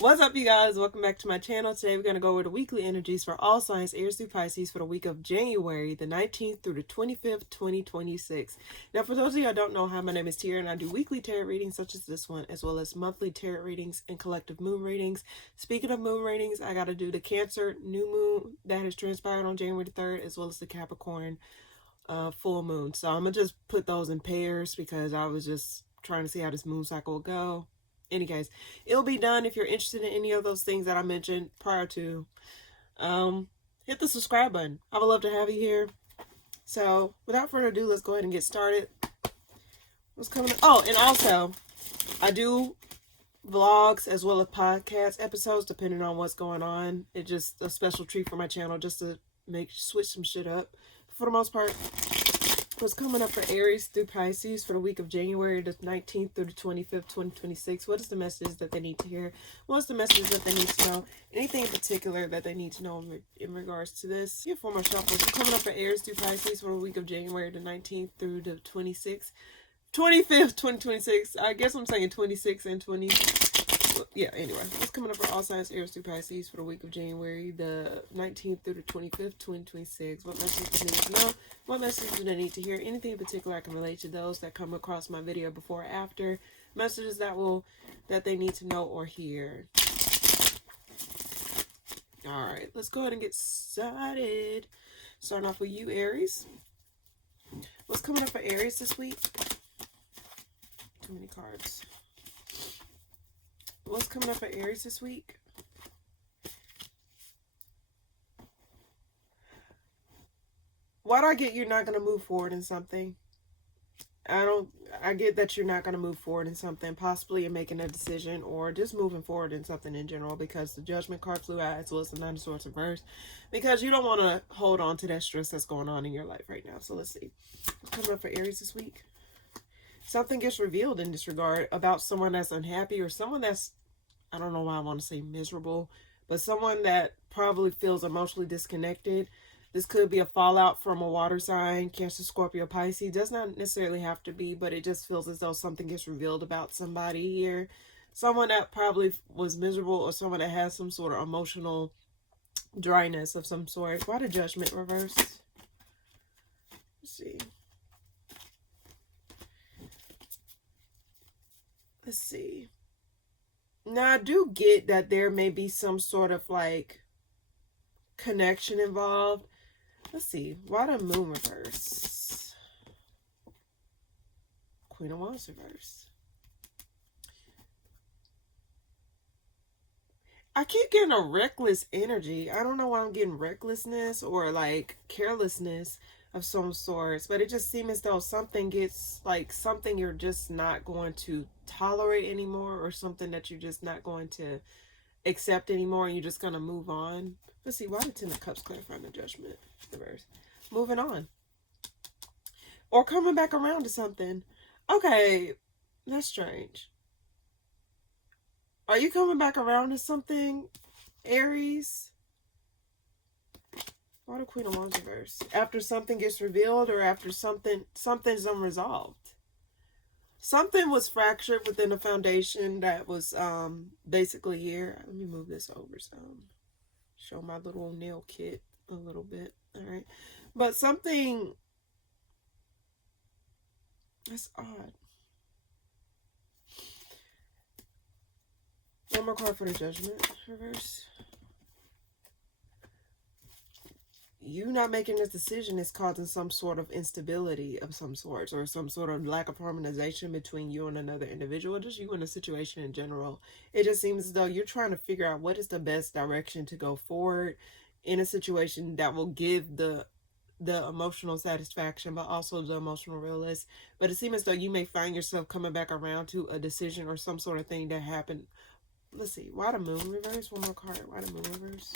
What's up, you guys? Welcome back to my channel. Today we're going to go over the weekly energies for all signs Aries through Pisces for the week of January the 19th through the 25th, 2026. Now, for those of you who don't know, hi, my name is Tia, and I do weekly tarot readings such as this one, as well as monthly tarot readings and collective moon readings. Speaking of moon readings, I got to do the Cancer new moon that has transpired on January the 3rd, as well as the Capricorn full moon. So I'm going to just put those in pairs because I was just trying to see how this moon cycle will go. Any case, it'll be done. If you're interested in any of those things that I mentioned prior to, hit the subscribe button. I would love to have you here. So without further ado, let's go ahead and get started. What's coming up? Oh, and also I do vlogs as well as podcast episodes depending on what's going on. It's just a special treat for my channel just to switch some shit up. For the most part, what's coming up for Aries through Pisces for the week of January the 19th through the 25th, 2026. What is the message that they need to hear? What's the message that they need to know? Anything in particular that they need to know in regards to this? Here for my shuffles. Coming up for Aries through Pisces for the week of January the 19th through the 25th, 2026. I guess I'm saying 26 and 20. Yeah, anyway. What's coming up for all signs Aries through Pisces for the week of January the 19th through the 25th, 2026. What message do they need to know? What message do they need to hear? Anything in particular I can relate to those that come across my video before or after. Messages that they need to know or hear. Alright, let's go ahead and get started. Starting off with you, Aries. What's coming up for Aries this week? Too many cards. What's coming up for Aries this week? Why do I get you're not going to move forward in something? I get that you're not going to move forward in something, possibly in making a decision or just moving forward in something in general, because the Judgment card flew out as well as the Nine of Swords reverse, because you don't want to hold on to that stress that's going on in your life right now. So let's see. What's coming up for Aries this week? Something gets revealed in this regard about someone that's unhappy or someone that's, I don't know why I want to say miserable, but someone that probably feels emotionally disconnected. This could be a fallout from a water sign, Cancer, Scorpio, Pisces. Does not necessarily have to be, but it just feels as though something gets revealed about somebody here. Someone that probably was miserable or someone that has some sort of emotional dryness of some sort. Why the Judgment reverse? Let's see. Let's see. Now, I do get that there may be some sort of like connection involved. Let's see. Why the Moon reverse? Queen of Wands reverse. I keep getting a reckless energy. I don't know why I'm getting recklessness or like carelessness of some sorts, but it just seems as though something gets like something you're just not going to tolerate anymore, or something that you're just not going to accept anymore, and you're just going to move on. Let's see, why did Ten of Cups clarify the Judgment reverse? Moving on. Or coming back around to something. Okay, that's strange. Are you coming back around to something, Aries? Why the Queen of Wands reverse? After something gets revealed, or after something's unresolved. Something was fractured within the foundation that was basically here. Let me move this over so show my little nail kit a little bit. All right. But something, that's odd. One more card for the Judgment reverse. You not making this decision is causing some sort of instability of some sorts, or some sort of lack of harmonization between you and another individual, or just you and a situation in general. It just seems as though you're trying to figure out what is the best direction to go forward in a situation that will give the emotional satisfaction, but also the emotional release. But it seems as though you may find yourself coming back around to a decision or some sort of thing that happened. Let's see. Why the Moon reverse? One more card. Why the Moon reverse?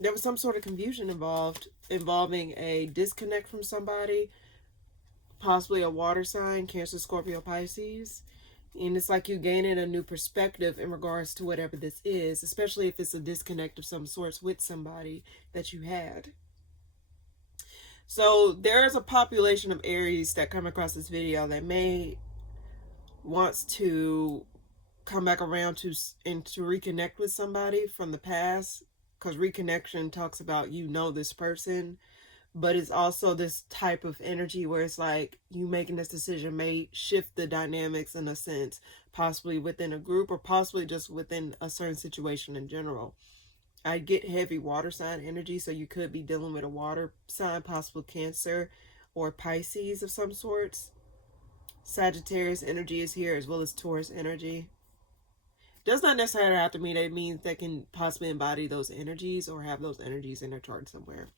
There was some sort of confusion involving a disconnect from somebody, possibly a water sign, Cancer, Scorpio, Pisces. And it's like you gaining a new perspective in regards to whatever this is, especially if it's a disconnect of some sorts with somebody that you had. So there is a population of Aries that come across this video that may wants to come back around to and to reconnect with somebody from the past, because reconnection talks about, you know, this person, but it's also this type of energy where it's like you making this decision may shift the dynamics in a sense, possibly within a group or possibly just within a certain situation in general. I get heavy water sign energy, so you could be dealing with a water sign, possible Cancer or Pisces of some sorts. Sagittarius energy is here, as well as Taurus energy. Does not necessarily have to mean that it means they can possibly embody those energies or have those energies in their chart somewhere.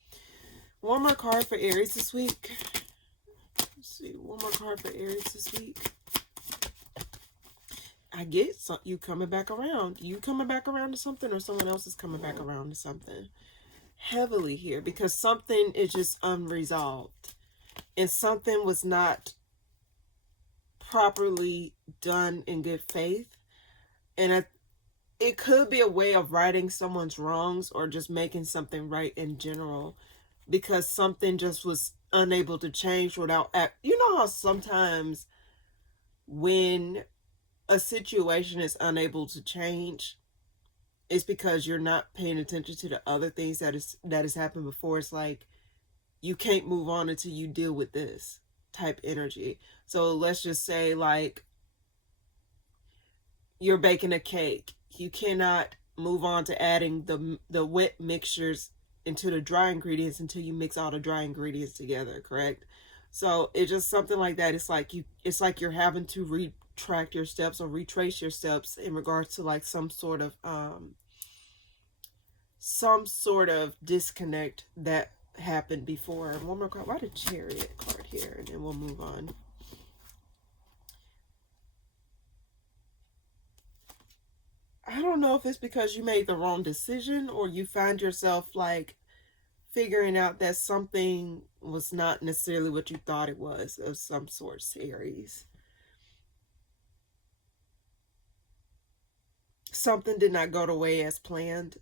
One more card for Aries this week. Let's see, one more card for Aries this week. I get you coming back around. You coming back around to something, or someone else is coming back around to something. Heavily here, because something is just unresolved. And something was not properly done in good faith. And it could be a way of righting someone's wrongs or just making something right in general, because something just was unable to change without you know how sometimes when a situation is unable to change, it's because you're not paying attention to the other things that has happened before. It's like you can't move on until you deal with this type energy. So let's just say, like, you're baking a cake. You cannot move on to adding the wet mixtures into the dry ingredients until you mix all the dry ingredients together, correct? So it's just something like that. It's like you're having to retract your steps or retrace your steps in regards to like some sort of disconnect that happened before. One more card. Why the Chariot card here? And then we'll move on. I don't know if it's because you made the wrong decision or you find yourself like figuring out that something was not necessarily what you thought it was of some sort, Aries. Something did not go the way as planned.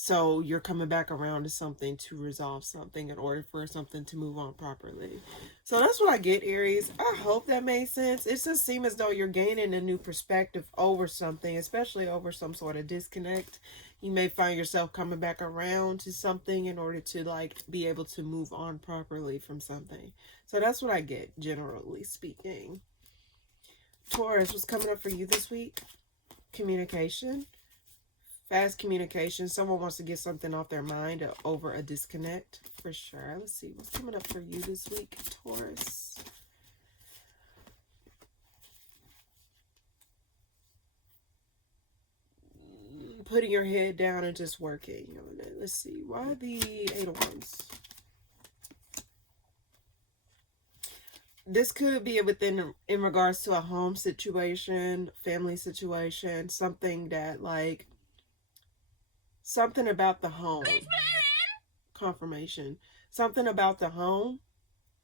So you're coming back around to something to resolve something in order for something to move on properly. So that's what I get, Aries. I hope that made sense. It just seems as though you're gaining a new perspective over something, especially over some sort of disconnect. You may find yourself coming back around to something in order to like be able to move on properly from something. So that's what I get, generally speaking. Taurus, what's coming up for you this week? Communication. Fast communication. Someone wants to get something off their mind over a disconnect, for sure. Let's see what's coming up for you this week, Taurus. Putting your head down and just working on it. Let's see. Why the Eight of Wands? This could be within, in regards to a home situation, family situation, something that like, something about the home. Confirmation. Something about the home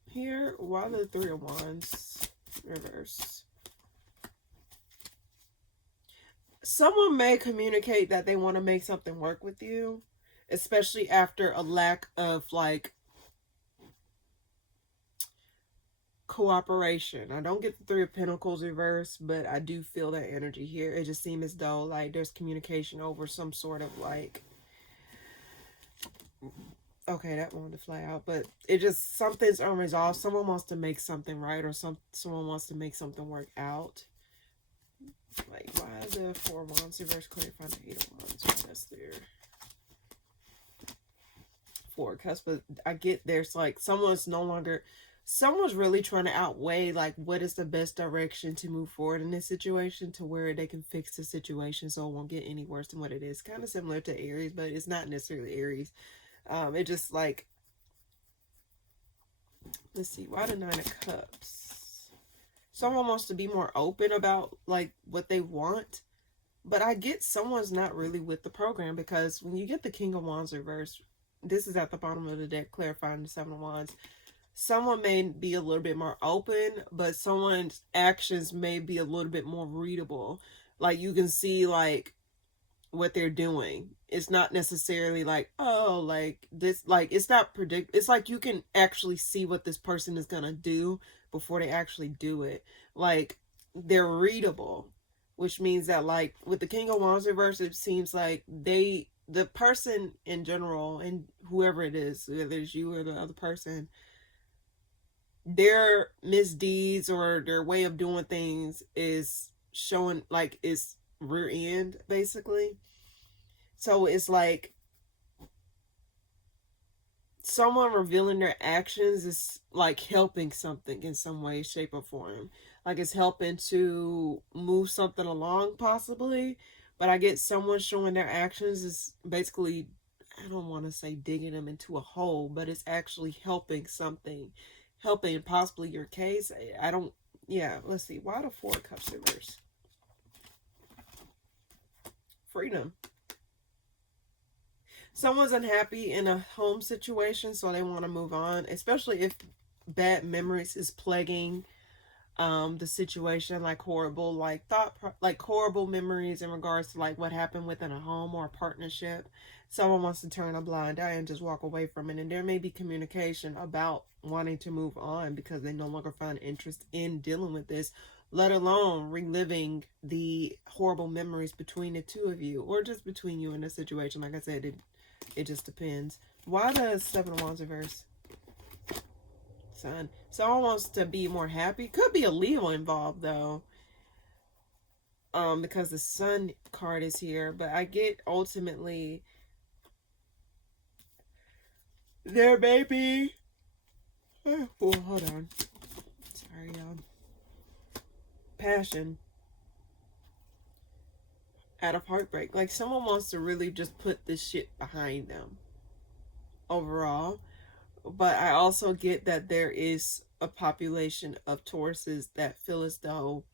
here. Why the Three of Wands reverse? Someone may communicate that they want to make something work with you, especially after a lack of like cooperation. I don't get the Three of Pentacles reverse, but I do feel that energy here. It just seems as though like there's communication over some sort of like, okay, that wanted to fly out, but it just, something's unresolved. Someone wants to make something right, or someone wants to make something work out. Like, why the Four of Wands reverse? Clarify the Eight of Wands. Why that's there? Four cups, but I get there's like someone's really trying to outweigh like what is the best direction to move forward in this situation to where they can fix the situation so it won't get any worse than what it is. Kind of similar to Aries, but it's not necessarily Aries. It just like, let's see, why the Nine of Cups? Someone wants to be more open about like what they want, but I get someone's not really with the program, because when you get the King of Wands reversed, this is at the bottom of the deck, clarifying the Seven of Wands. Someone may be a little bit more open, but someone's actions may be a little bit more readable. Like you can see like what they're doing. It's not necessarily like, oh, like this, like it's not it's like you can actually see what this person is gonna do before they actually do it. Like they're readable. which means that, like, with the King of Wands reverse, it seems like the person in general, and whoever it is, whether it's you or the other person, their misdeeds or their way of doing things is showing, like, is rear end, basically. So it's like someone revealing their actions is like helping something in some way, shape, or form. Like it's helping to move something along, possibly. But I get someone showing their actions is basically, I don't want to say digging them into a hole, but it's actually helping something, helping possibly your case. I don't, yeah, let's see. Why the Four of Cups reverse? Freedom. Someone's unhappy in a home situation, so they want to move on, especially if bad memories is plaguing the situation, like horrible, like like horrible memories in regards to like what happened within a home or a partnership. Someone wants to turn a blind eye and just walk away from it, and there may be communication about wanting to move on because they no longer find interest in dealing with this, let alone reliving the horrible memories between the two of you, or just between you in a situation. Like I said, it just depends. Why does Seven of Wands reverse? Sun. Someone wants to be more happy. Could be a Leo involved though. Because the Sun card is here. But I get ultimately there may be. Oh, hold on. Sorry, y'all. Passion out of heartbreak. Like someone wants to really just put this shit behind them. Overall. But I also get that there is a population of Tauruses that feel as though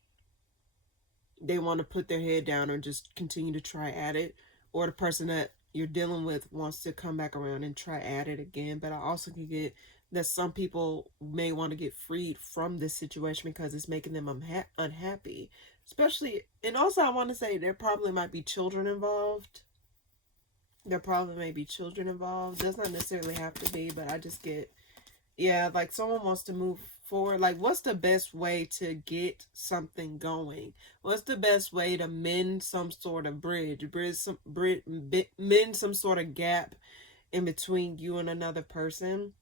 they want to put their head down or just continue to try at it. Or the person that you're dealing with wants to come back around and try at it again. But I also can get that some people may want to get freed from this situation because it's making them unhappy. Especially, and also I want to say there probably might be children involved. There probably may be children involved. Does not necessarily have to be, but I just get, yeah, like someone wants to move forward. Like, what's the best way to get something going? What's the best way to mend some sort of mend some sort of gap in between you and another person?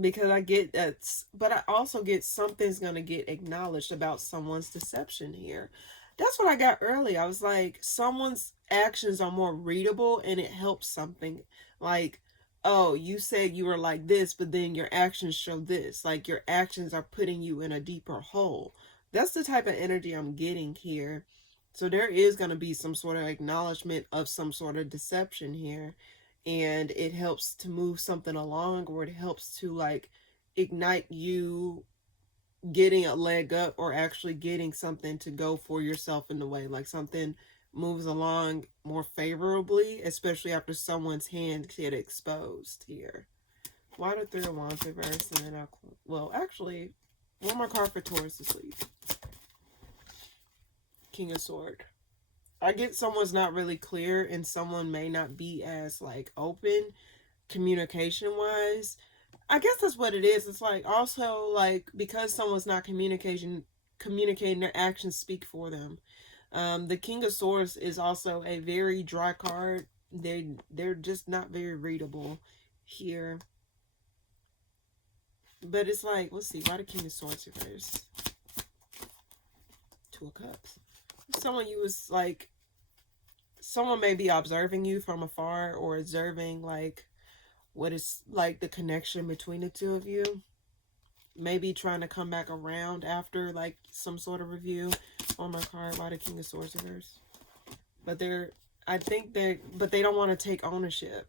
Because I get that, but I also get something's going to get acknowledged about someone's deception here. That's what I got early. I was like, someone's actions are more readable and it helps something. Like, oh, you said you were like this, but then your actions show this. Like, your actions are putting you in a deeper hole. That's the type of energy I'm getting here. So there is going to be some sort of acknowledgement of some sort of deception here. And it helps to move something along, or it helps to like ignite you getting a leg up or actually getting something to go for yourself in the way, like something moves along more favorably, especially after someone's hand get exposed here. Why the Three of Wands reverse? And then well, actually, one more card for Taurus this week. King of Sword. I get someone's not really clear and someone may not be as like open communication wise. I guess that's what it is. It's like also like because someone's not communicating, their actions speak for them. The King of Swords is also a very dry card. They're just not very readable here. But it's like, let's see, why the King of Swords reverse? Two of Cups. Someone you was like, someone may be observing you from afar or observing like what is like the connection between the two of you. Maybe trying to come back around after like some sort of review. On my card, why the King of Swords reverse? But but they don't want to take ownership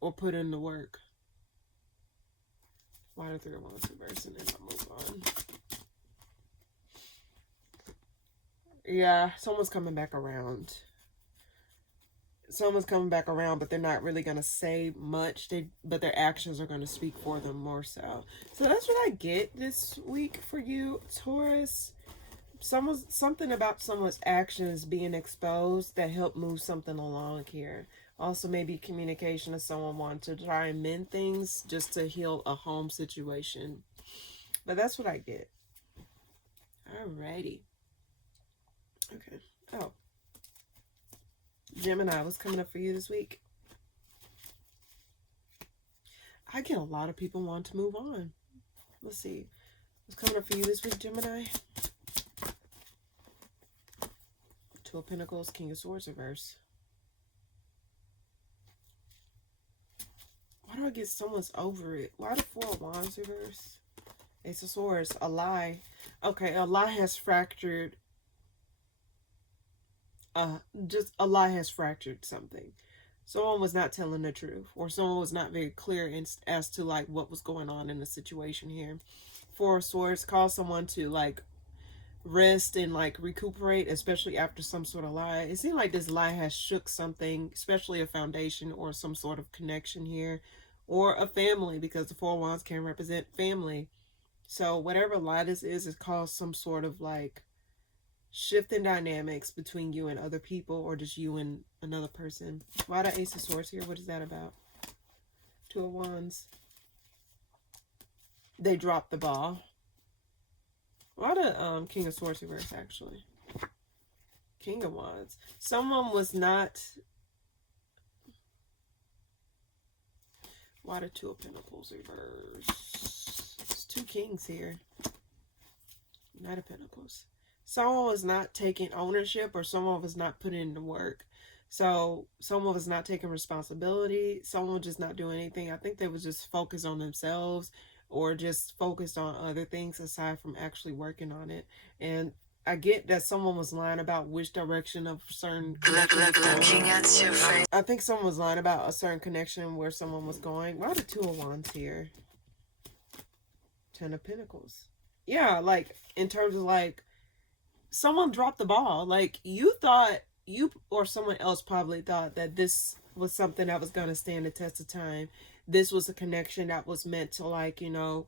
or put in the work. Why the Three of Wands reverse? And then I'll move on. Yeah, someone's coming back around. Someone's coming back around, but they're not really going to say much. But their actions are going to speak for them more so. So that's what I get this week for you, Taurus. Something about someone's actions being exposed that help move something along here. Also, maybe communication of someone wanting to try and mend things just to heal a home situation. But that's what I get. Alrighty. Okay. Oh. Gemini, what's coming up for you this week? I get a lot of people want to move on. Let's see. What's coming up for you this week, Gemini? Two of Pentacles, King of Swords reverse. Why do I get someone's over it? Why the Four of Wands reverse? Ace of Swords, a lie. Okay, a lie has fractured. Just a lie has fractured something. Someone was not telling the truth, or someone was not very clear as to like what was going on in the situation here. Four of Swords calls someone to like rest and like recuperate, especially after some sort of lie. It seems like this lie has shook something, especially a foundation or some sort of connection here, or a family, because the Four of Wands can represent family. So whatever lie this is, it caused some sort of like shift in dynamics between you and other people, or just you and another person. Why the Ace of Swords here? What is that about? Two of Wands. They dropped the ball. Why the King of Swords reverse, actually? King of Wands. Someone was not... Why the Two of Pentacles reverse? It's two kings here. Knight of Pentacles. Someone was not taking ownership, or someone was not putting in the work. So someone was not taking responsibility. Someone was just not doing anything. I think they was just focused on themselves, or just focused on other things aside from actually working on it. And I get that someone was lying about which direction of certain connection. I think someone was lying about a certain connection where someone was going. Why are the Two of Wands here? Ten of Pentacles. Yeah, like in terms of like someone dropped the ball. Like you thought, you or someone else probably thought that this was something that was going to stand the test of time. This was a connection that was meant to, like, you know,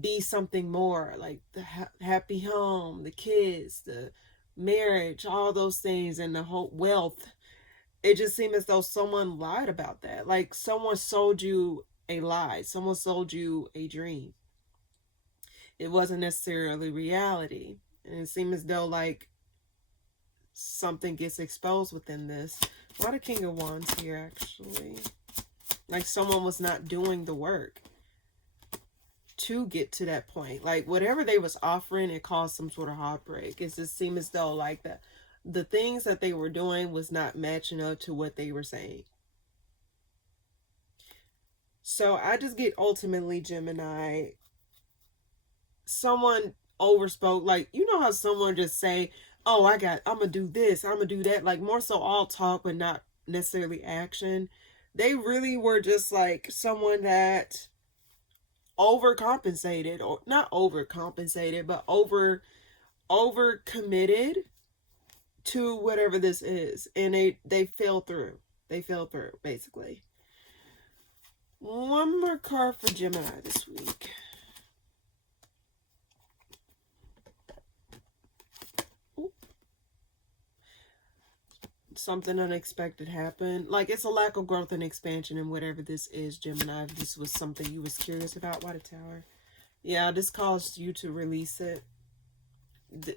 be something more, like the happy home, the kids, the marriage, all those things, and the whole wealth. It just seemed as though someone lied about that. Like someone sold you a lie. Someone sold you a dream. It wasn't necessarily reality. And it seemed as though like something gets exposed within this. Why the King of Wands here, actually? Like someone was not doing the work to get to that point. Like whatever they was offering, it caused some sort of heartbreak. It just seemed as though like the things that they were doing was not matching up to what they were saying. So I just get, ultimately, Gemini, someone overspoke. Like, you know how someone just say, oh, I'm gonna do this, I'm gonna do that, like more so all talk but not necessarily action. They really were just like someone that overcompensated, or not overcompensated, but over committed to whatever this is, and they fell through. They fell through, basically. One more card for Gemini this week. Something unexpected happened. Like it's a lack of growth and expansion in whatever this is, Gemini. If this was something you was curious about. Why the Tower? Yeah, this caused you to release it.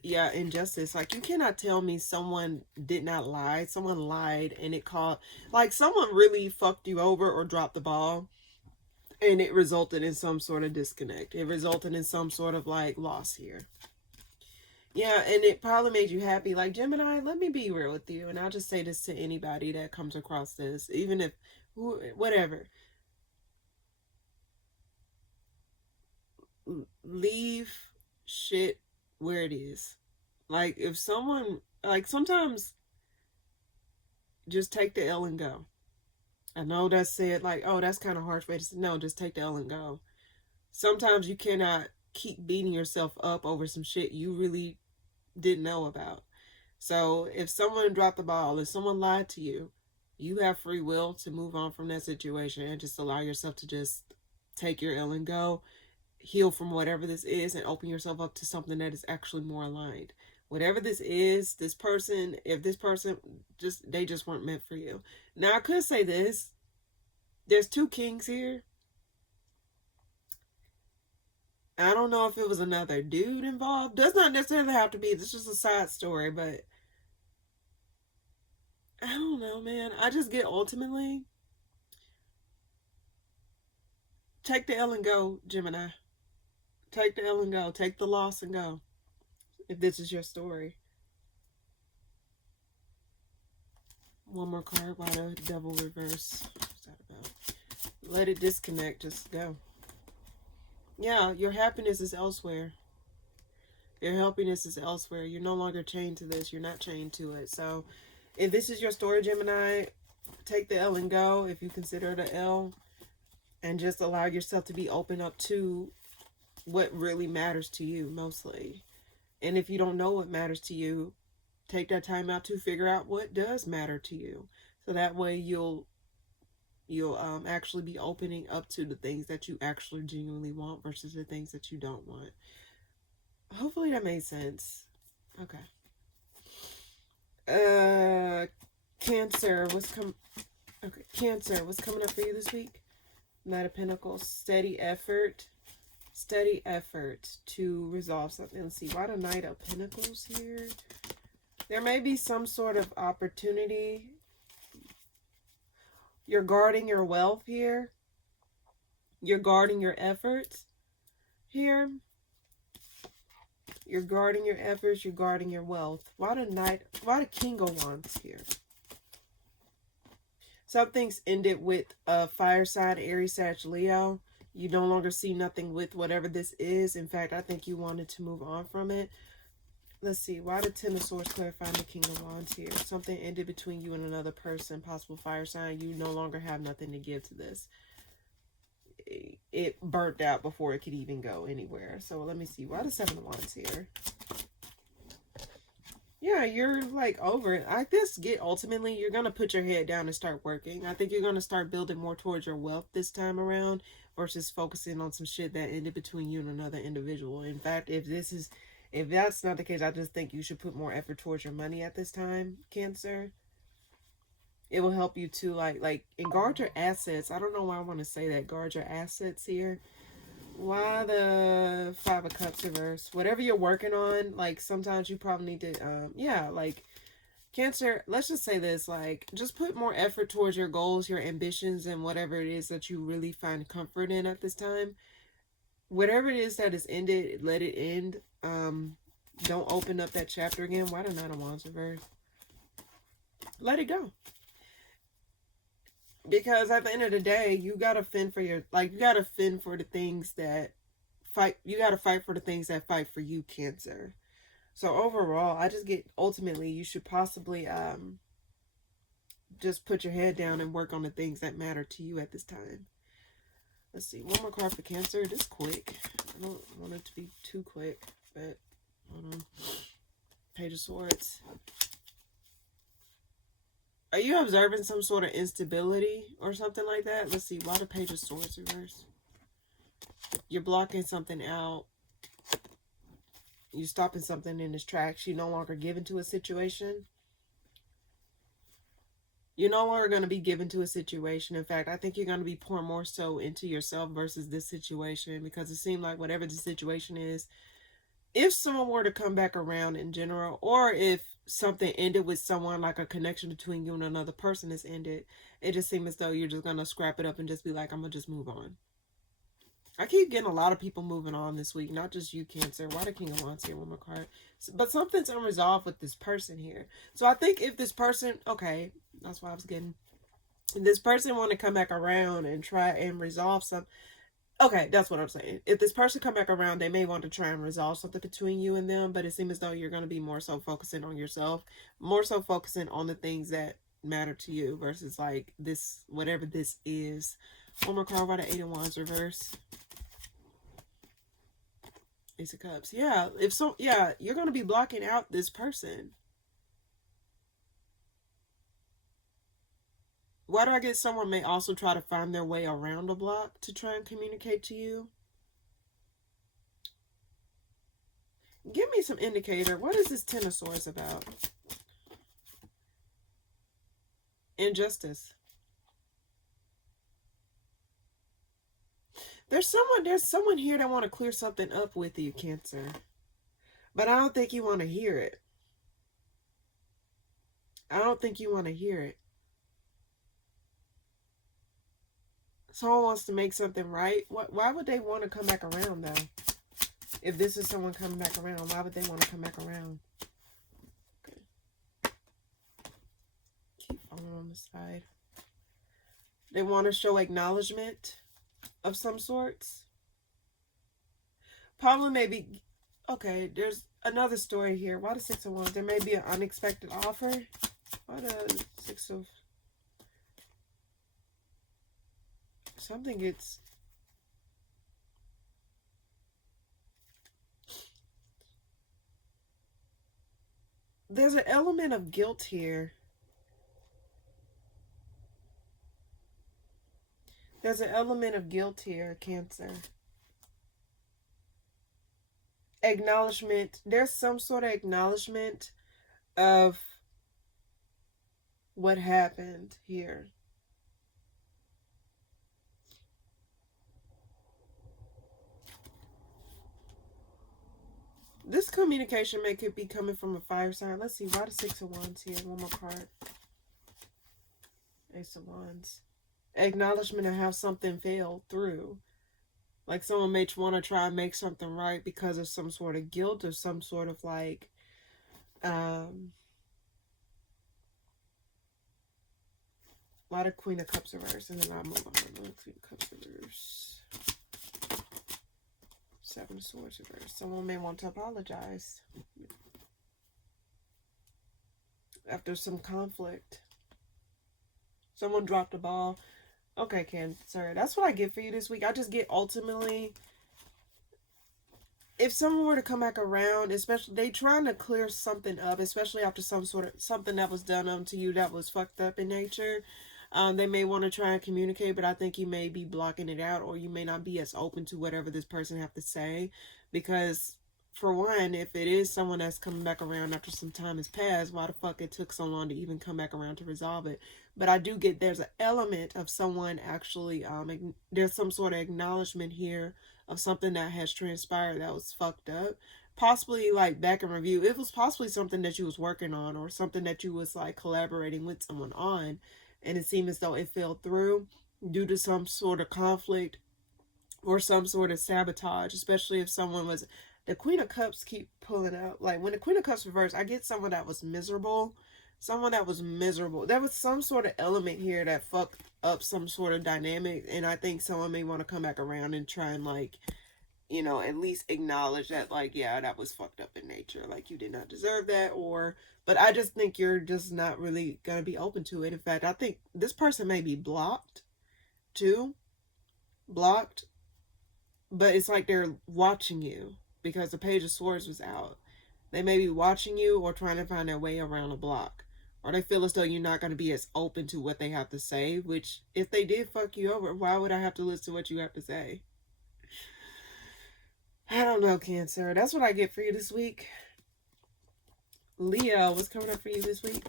Yeah, injustice. Like you cannot tell me someone did not lie. Someone lied, and it caught, like someone really fucked you over or dropped the ball, and it resulted in some sort of disconnect. It resulted in some sort of like loss here. Yeah, and it probably made you happy. Like, Gemini, let me be real with you. And I'll just say this to anybody that comes across this, even if, whatever. Leave shit where it is. Like, if someone, like, sometimes just take the L and go. I know that's said, like, oh, that's kind of harsh way to say. No, just take the L and go. Sometimes you cannot keep beating yourself up over some shit you really didn't know about. So if someone dropped the ball, if someone lied to you, you have free will to move on from that situation and just allow yourself to just take your L and go, heal from whatever this is, and open yourself up to something that is actually more aligned. Whatever this is, this person, if this person they just weren't meant for you. Now I could say this, there's two kings here. I don't know if it was another dude involved. Does not necessarily have to be. It's just a side story, but I don't know, man. I just get ultimately take the L and go, Gemini. Take the L and go. Take the loss and go. If this is your story. One more card. Why the devil reverse? What's that about? Let it disconnect. Just go. Yeah, your happiness is elsewhere. Your happiness is elsewhere. You're no longer chained to this. You're not chained to it. So if this is your story, Gemini, take the L and go if you consider the L. And just allow yourself to be open up to what really matters to you mostly. And if you don't know what matters to you, take that time out to figure out what does matter to you. So that way you'll actually be opening up to the things that you actually genuinely want versus the things that you don't want. Hopefully that made sense. Okay. Cancer, Cancer, what's coming up for you this week? Knight of Pentacles, steady effort to resolve something. Let's see, why the Knight of Pentacles here? There may be some sort of opportunity. You're guarding your wealth here. You're guarding your efforts here. You're guarding your efforts. You're guarding your wealth. Why the King of Wands here? Something's ended with a fire sign, Aries, Sag, Leo. You no longer see nothing with whatever this is. In fact, I think you wanted to move on from it. Let's see. Why the Ten of Swords clarifying the King of Wands here? Something ended between you and another person, possible fire sign. You no longer have nothing to give to this. It burnt out before it could even go anywhere. So let me see. Why the Seven of Wands here? Yeah, you're like over it. Ultimately, you're going to put your head down and start working. I think you're going to start building more towards your wealth this time around versus focusing on some shit that ended between you and another individual. In fact, if that's not the case, I just think you should put more effort towards your money at this time, Cancer. It will help you to and guard your assets. I don't know why I want to say that. Guard your assets here. Why the Five of Cups reverse? Whatever you're working on, sometimes you probably need to, Cancer, let's just say this, just put more effort towards your goals, your ambitions, and whatever it is that you really find comfort in at this time. Whatever it is that is ended, let it end. Don't open up that chapter again. Why the Nine of Wands reverse? Let it go. Because at the end of the day, you gotta fend for you gotta fend for the things that fight. You gotta fight for the things that fight for you, Cancer. So overall, I just get, ultimately, you should possibly just put your head down and work on the things that matter to you at this time. Let's see, one more card for Cancer. This quick. I don't want it to be too quick, but hold on. Page of Swords. Are you observing some sort of instability or something like that? Let's see. Why the Page of Swords reverse? You're blocking something out. You're stopping something in its tracks. You're no longer given to a situation. You're no longer going to be given to a situation. In fact, I think you're going to be pouring more so into yourself versus this situation, because it seemed like whatever the situation is, if someone were to come back around in general, or if something ended with someone, like a connection between you and another person is ended, it just seems as though you're just going to scrap it up and just be like, I'm going to just move on. I keep getting a lot of people moving on this week, not just you, Cancer. Why the King of Wands here? One more card. But something's unresolved with this person here. So I think if this person, okay, that's why I was getting, if this person want to come back around and try and resolve something, okay, that's what I'm saying. If this person come back around, they may want to try and resolve something between you and them, but it seems as though you're going to be more so focusing on yourself, more so focusing on the things that matter to you versus this, whatever this is. One more card by the Eight of Wands reverse. Ace of Cups. Yeah, you're going to be blocking out this person. Why do I get someone may also try to find their way around a block to try and communicate to you? Give me some indicator. What is this Ten of Swords about? Injustice. There's someone here that want to clear something up with you, Cancer. But I don't think you want to hear it. I don't think you want to hear it. Someone wants to make something right. Why would they want to come back around, though? If this is someone coming back around, why would they want to come back around? Okay. Keep on the side. They want to show acknowledgement of some sorts. Probably maybe... Okay, there's another story here. Why the Six of Wands? There may be an unexpected offer. Why the Six of... Something gets... There's an element of guilt here. There's an element of guilt here, Cancer. Acknowledgement. There's some sort of acknowledgement of what happened here. This communication could be coming from a fire sign. Let's see. Why the Six of Wands here? One more card. Ace of Wands. Acknowledgement of how something failed through. Like someone may want to try and make something right because of some sort of guilt or some sort of like... Why the Queen of Cups reverse? And then I'll move on. Queen of Cups reverse. Seven of Swords reverse. Someone may want to apologize after some conflict. Someone dropped the ball. Okay, Cancer. That's what I get for you this week. I just get ultimately, if someone were to come back around, especially they trying to clear something up, especially after some sort of something that was done to you that was fucked up in nature. They may want to try and communicate, but I think you may be blocking it out, or you may not be as open to whatever this person have to say. Because, for one, if it is someone that's coming back around after some time has passed, why the fuck it took so long to even come back around to resolve it? But I do get there's an element of someone actually, there's some sort of acknowledgement here of something that has transpired that was fucked up. Possibly, like, back in review, it was possibly something that you was working on, or something that you was, like, collaborating with someone on. And it seemed as though it fell through due to some sort of conflict or some sort of sabotage, especially if someone was... The Queen of Cups keep pulling out. Like, when the Queen of Cups reversed, I get someone that was miserable. Someone that was miserable. There was some sort of element here that fucked up some sort of dynamic. And I think someone may want to come back around and try and, like, you know, at least acknowledge that, like, yeah, that was fucked up in nature. Like, you did not deserve that, or... But I just think you're just not really going to be open to it. In fact, I think this person may be blocked, too. Blocked. But it's like they're watching you, because the Page of Swords was out. They may be watching you or trying to find their way around a block. Or they feel as though you're not going to be as open to what they have to say, which, if they did fuck you over, why would I have to listen to what you have to say? I don't know, Cancer. That's what I get for you this week. Leo, what's coming up for you this week?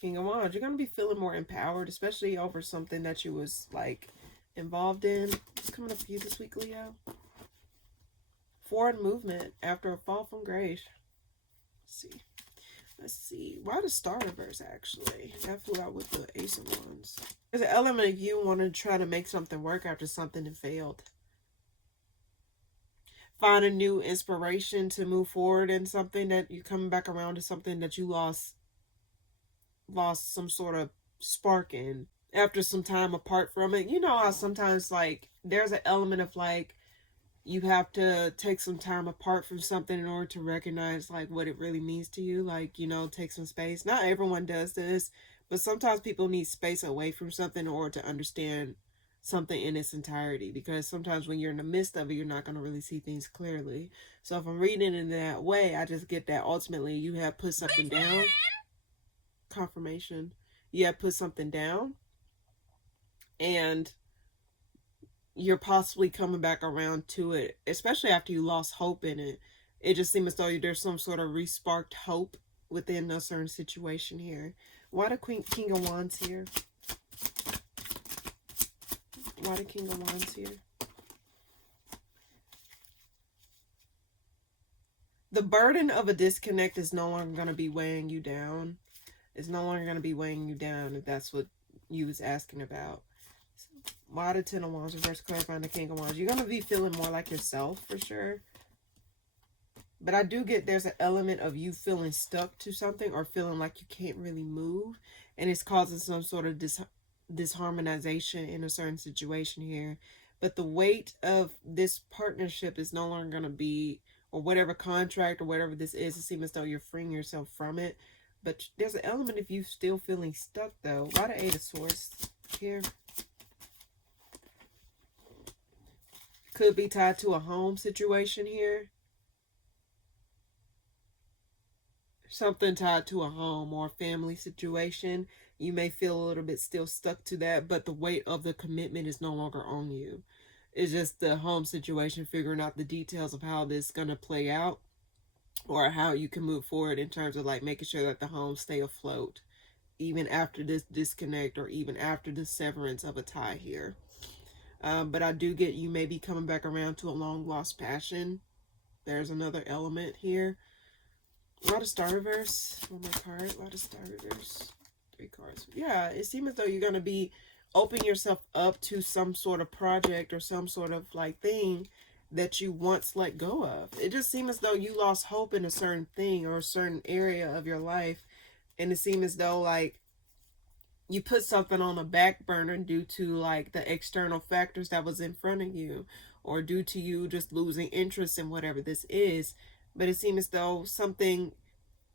King of Wands. You're going to be feeling more empowered, especially over something that you was, like, involved in. What's coming up for you this week, Leo? Forward movement after a fall from grace. Let's see. Why the Star reverse, actually? That flew out with the Ace of Wands. There's an element of you wanting to try to make something work after something had failed. Find a new inspiration to move forward in something that you're coming back around to, something that you lost some sort of spark in after some time apart from it. You know how sometimes, like, there's an element of, like, you have to take some time apart from something in order to recognize, like, what it really means to you. Like, you know, take some space. Not everyone does this, but sometimes people need space away from something in order to understand something in its entirety. Because sometimes when you're in the midst of it, you're not going to really see things clearly. So if I'm reading it in that way, I just get that ultimately you have put something down. Confirmation. You have put something down. And you're possibly coming back around to it, especially after you lost hope in it. It just seems as though there's some sort of re-sparked hope within a certain situation here. Why the King of Wands here? Why the King of Wands here? The burden of a disconnect is no longer going to be weighing you down. It's no longer going to be weighing you down if that's what you was asking about. Why the Ten of Wands? Reverse clarifying the King of Wands. You're going to be feeling more like yourself for sure. But I do get there's an element of you feeling stuck to something or feeling like you can't really move. And it's causing some sort of disharmonization in a certain situation here. But the weight of this partnership is no longer going to be, or whatever contract or whatever this is, it seems as though you're freeing yourself from it. But there's an element of you still feeling stuck though. Why the Eight of Swords here? Could be tied to a home situation here. Something tied to a home or family situation. You may feel a little bit still stuck to that, but the weight of the commitment is no longer on you. It's just the home situation, figuring out the details of how this is going to play out or how you can move forward in terms of like making sure that the home stay afloat even after this disconnect or even after the severance of a tie here. But I do get you may be coming back around to a long lost passion. There's another element here. A lot of star reverse. One more card. A lot of star reverse. 3 cards. Yeah, it seems as though you're going to be opening yourself up to some sort of project or some sort of like thing that you once let go of. It just seems as though you lost hope in a certain thing or a certain area of your life. And it seems as though like you put something on a back burner due to like the external factors that was in front of you, or due to you just losing interest in whatever this is. But it seems as though something,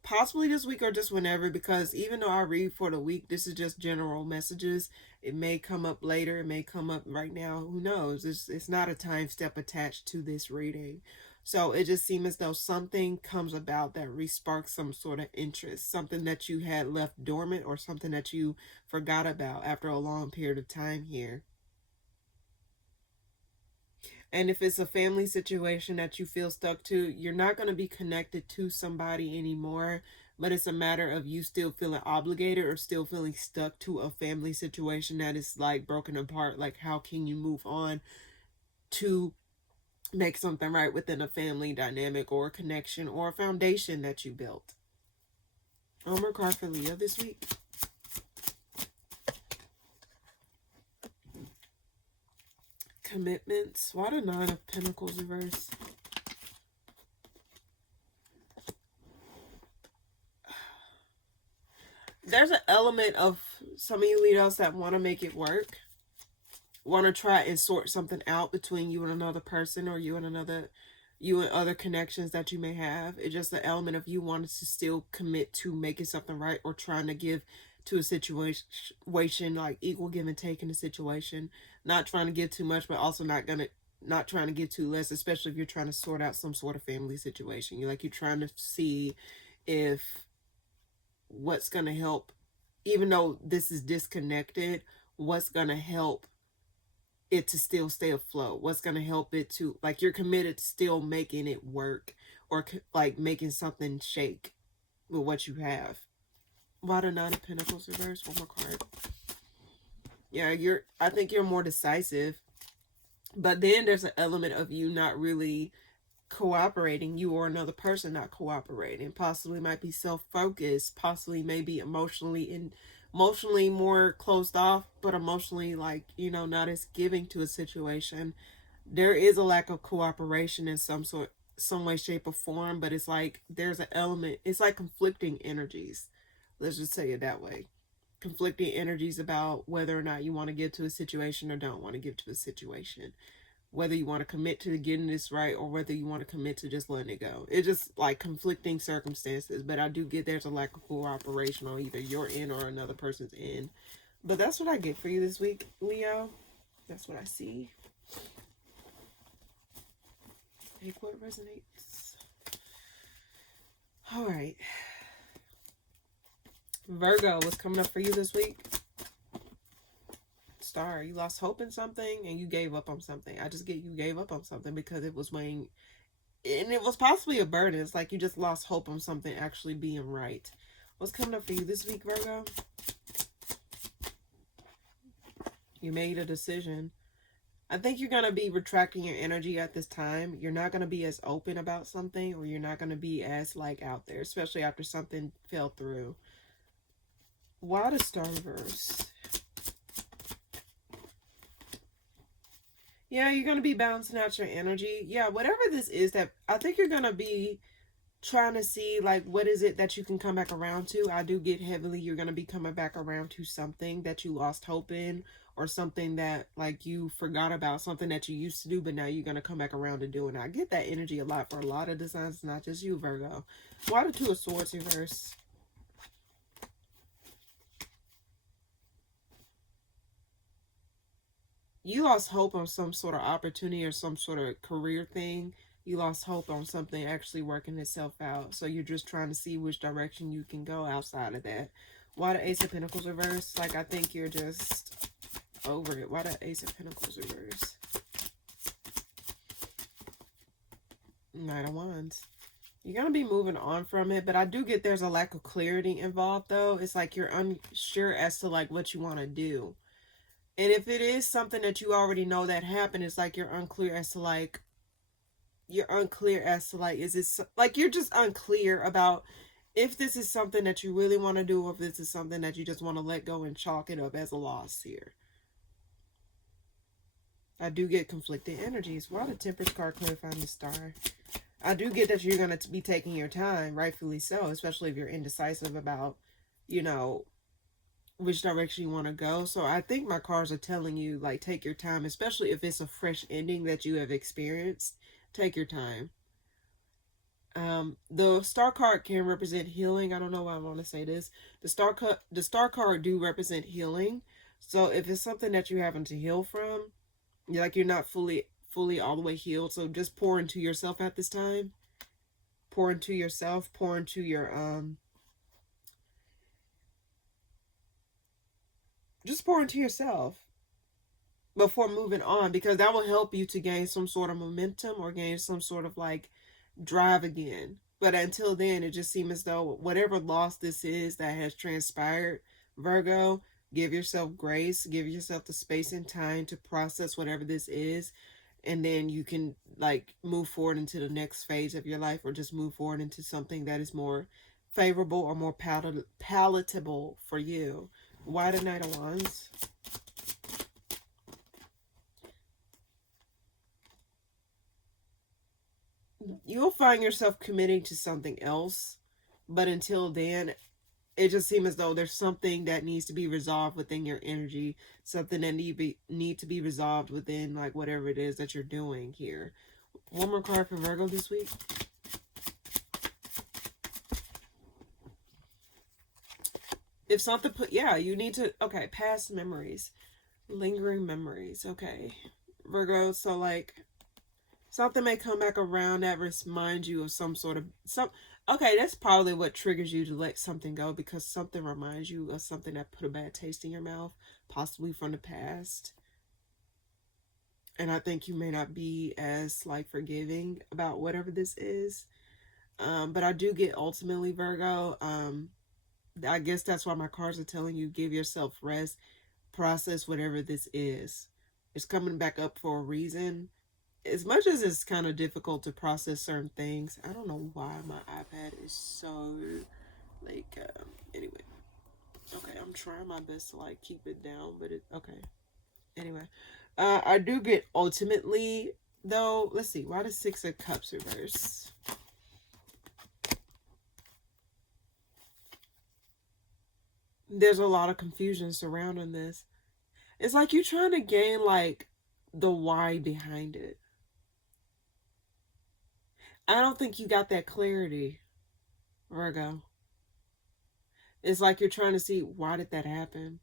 possibly this week or just whenever, because even though I read for the week, this is just general messages. It may come up later. It may come up right now. Who knows? It's not a time step attached to this reading. So it just seems as though something comes about that resparks some sort of interest. Something that you had left dormant or something that you forgot about after a long period of time here. And if it's a family situation that you feel stuck to, you're not going to be connected to somebody anymore. But it's a matter of you still feeling obligated or still feeling stuck to a family situation that is like broken apart. Like how can you move on to make something right within a family dynamic or a connection or a foundation that you built? One more card for Leo this week. Commitments. Why the Nine of Pentacles reverse? There's an element of some of you Leos that want to make it work. Want to try and sort something out between you and another person, or you and other connections that you may have. It's just the element of you wanting to still commit to making something right, or trying to give to a situation, like equal give and take in the situation. Not trying to give too much, but also not trying to give too less, especially if you're trying to sort out some sort of family situation. You're trying to see if what's going to help, even though this is disconnected, what's going to help it to still stay afloat. What's going to help it to, like, you're committed to still making it work, or like making something shake with what you have. Why the Nine of Pentacles reverse? One more card. Yeah, I think you're more decisive, but then there's an element of you not really cooperating, you or another person not cooperating. Possibly might be self-focused, possibly maybe emotionally more closed off, but emotionally not as giving to a situation. There is a lack of cooperation in some way, shape, or form, but it's like there's an element, it's like conflicting energies. Let's just say it that way. Conflicting energies about whether or not you want to give to a situation or don't want to give to a situation. Whether you want to commit to getting this right or whether you want to commit to just letting it go. It's just like conflicting circumstances. But I do get there's a lack of cooperation on either your end or another person's end. But that's what I get for you this week, Leo. That's what I see. Take what resonates. All right. Virgo, what's coming up for you this week? Star, you lost hope in something and you gave up on something. I just get you gave up on something because it was weighing, and it was possibly a burden. It's like you just lost hope on something actually being right. What's coming up for you this week, Virgo? You made a decision. I think you're going to be retracting your energy at this time. You're not going to be as open about something, or you're not going to be as like out there, especially after something fell through. Why the star reverse? Yeah, you're going to be balancing out your energy. Yeah, whatever this is, that I think you're going to be trying to see, like, what is it that you can come back around to. I do get heavily you're going to be coming back around to something that you lost hope in, or something that, like, you forgot about, something that you used to do, but now you're going to come back around to doing it. I get that energy a lot for a lot of designs, not just you, Virgo. Why the Two of Swords reverse? You lost hope on some sort of opportunity or some sort of career thing. You lost hope on something actually working itself out. So you're just trying to see which direction you can go outside of that. Why the Ace of Pentacles reverse? Like, I think you're just over it. Why the Ace of Pentacles reverse? Knight of Wands. You're going to be moving on from it, but I do get there's a lack of clarity involved, though. It's like you're unsure as to, like, what you want to do. And if it is something that you already know that happened, it's like you're unclear as to, like, is it, like, you're just unclear about if this is something that you really want to do, or if this is something that you just want to let go and chalk it up as a loss here. I do get conflicted energies. Why the Temperance card clarifying the star? I do get that you're going to be taking your time, rightfully so, especially if you're indecisive about, you know, which direction you want to go. So I think my cards are telling you, like, take your time, especially if it's a fresh ending that you have experienced. Take your time. The star card can represent healing. I don't know why I want to say this. The star card do represent healing. So if it's something that you're having to heal from, like, you're not fully all the way healed, so just pour into yourself at this time. Pour into yourself. Pour into your just pour into yourself before moving on, because that will help you to gain some sort of momentum or gain some sort of, like, drive again. But until then, it just seems as though whatever loss this is that has transpired, Virgo, give yourself grace, give yourself the space and time to process whatever this is, and then you can, like, move forward into the next phase of your life, or just move forward into something that is more favorable or more palatable for you. Why the Knight of Wands? You'll find yourself committing to something else, but until then, it just seems as though there's something that needs to be resolved within your energy, something that need to be resolved within, like, whatever it is that you're doing here. One more card for Virgo this week. If something you need to, okay, past memories, lingering memories, okay, Virgo. So, like, something may come back around that reminds you of okay, that's probably what triggers you to let something go, because something reminds you of something that put a bad taste in your mouth, possibly from the past. And I think you may not be as, like, forgiving about whatever this is. But I do get, ultimately, Virgo, I guess that's why my cards are telling you, give yourself rest, process whatever this is. It's coming back up for a reason. As much as it's kind of difficult to process certain things, I don't know why my iPad is so, like, anyway. Okay, I'm trying my best to, like, keep it down, but okay. Anyway, I do get, ultimately, though, let's see, why the Six of Cups reverse? There's a lot of confusion surrounding this. It's like you're trying to gain, like, the why behind it. I don't think you got that clarity, Virgo. It's like you're trying to see, why did that happen?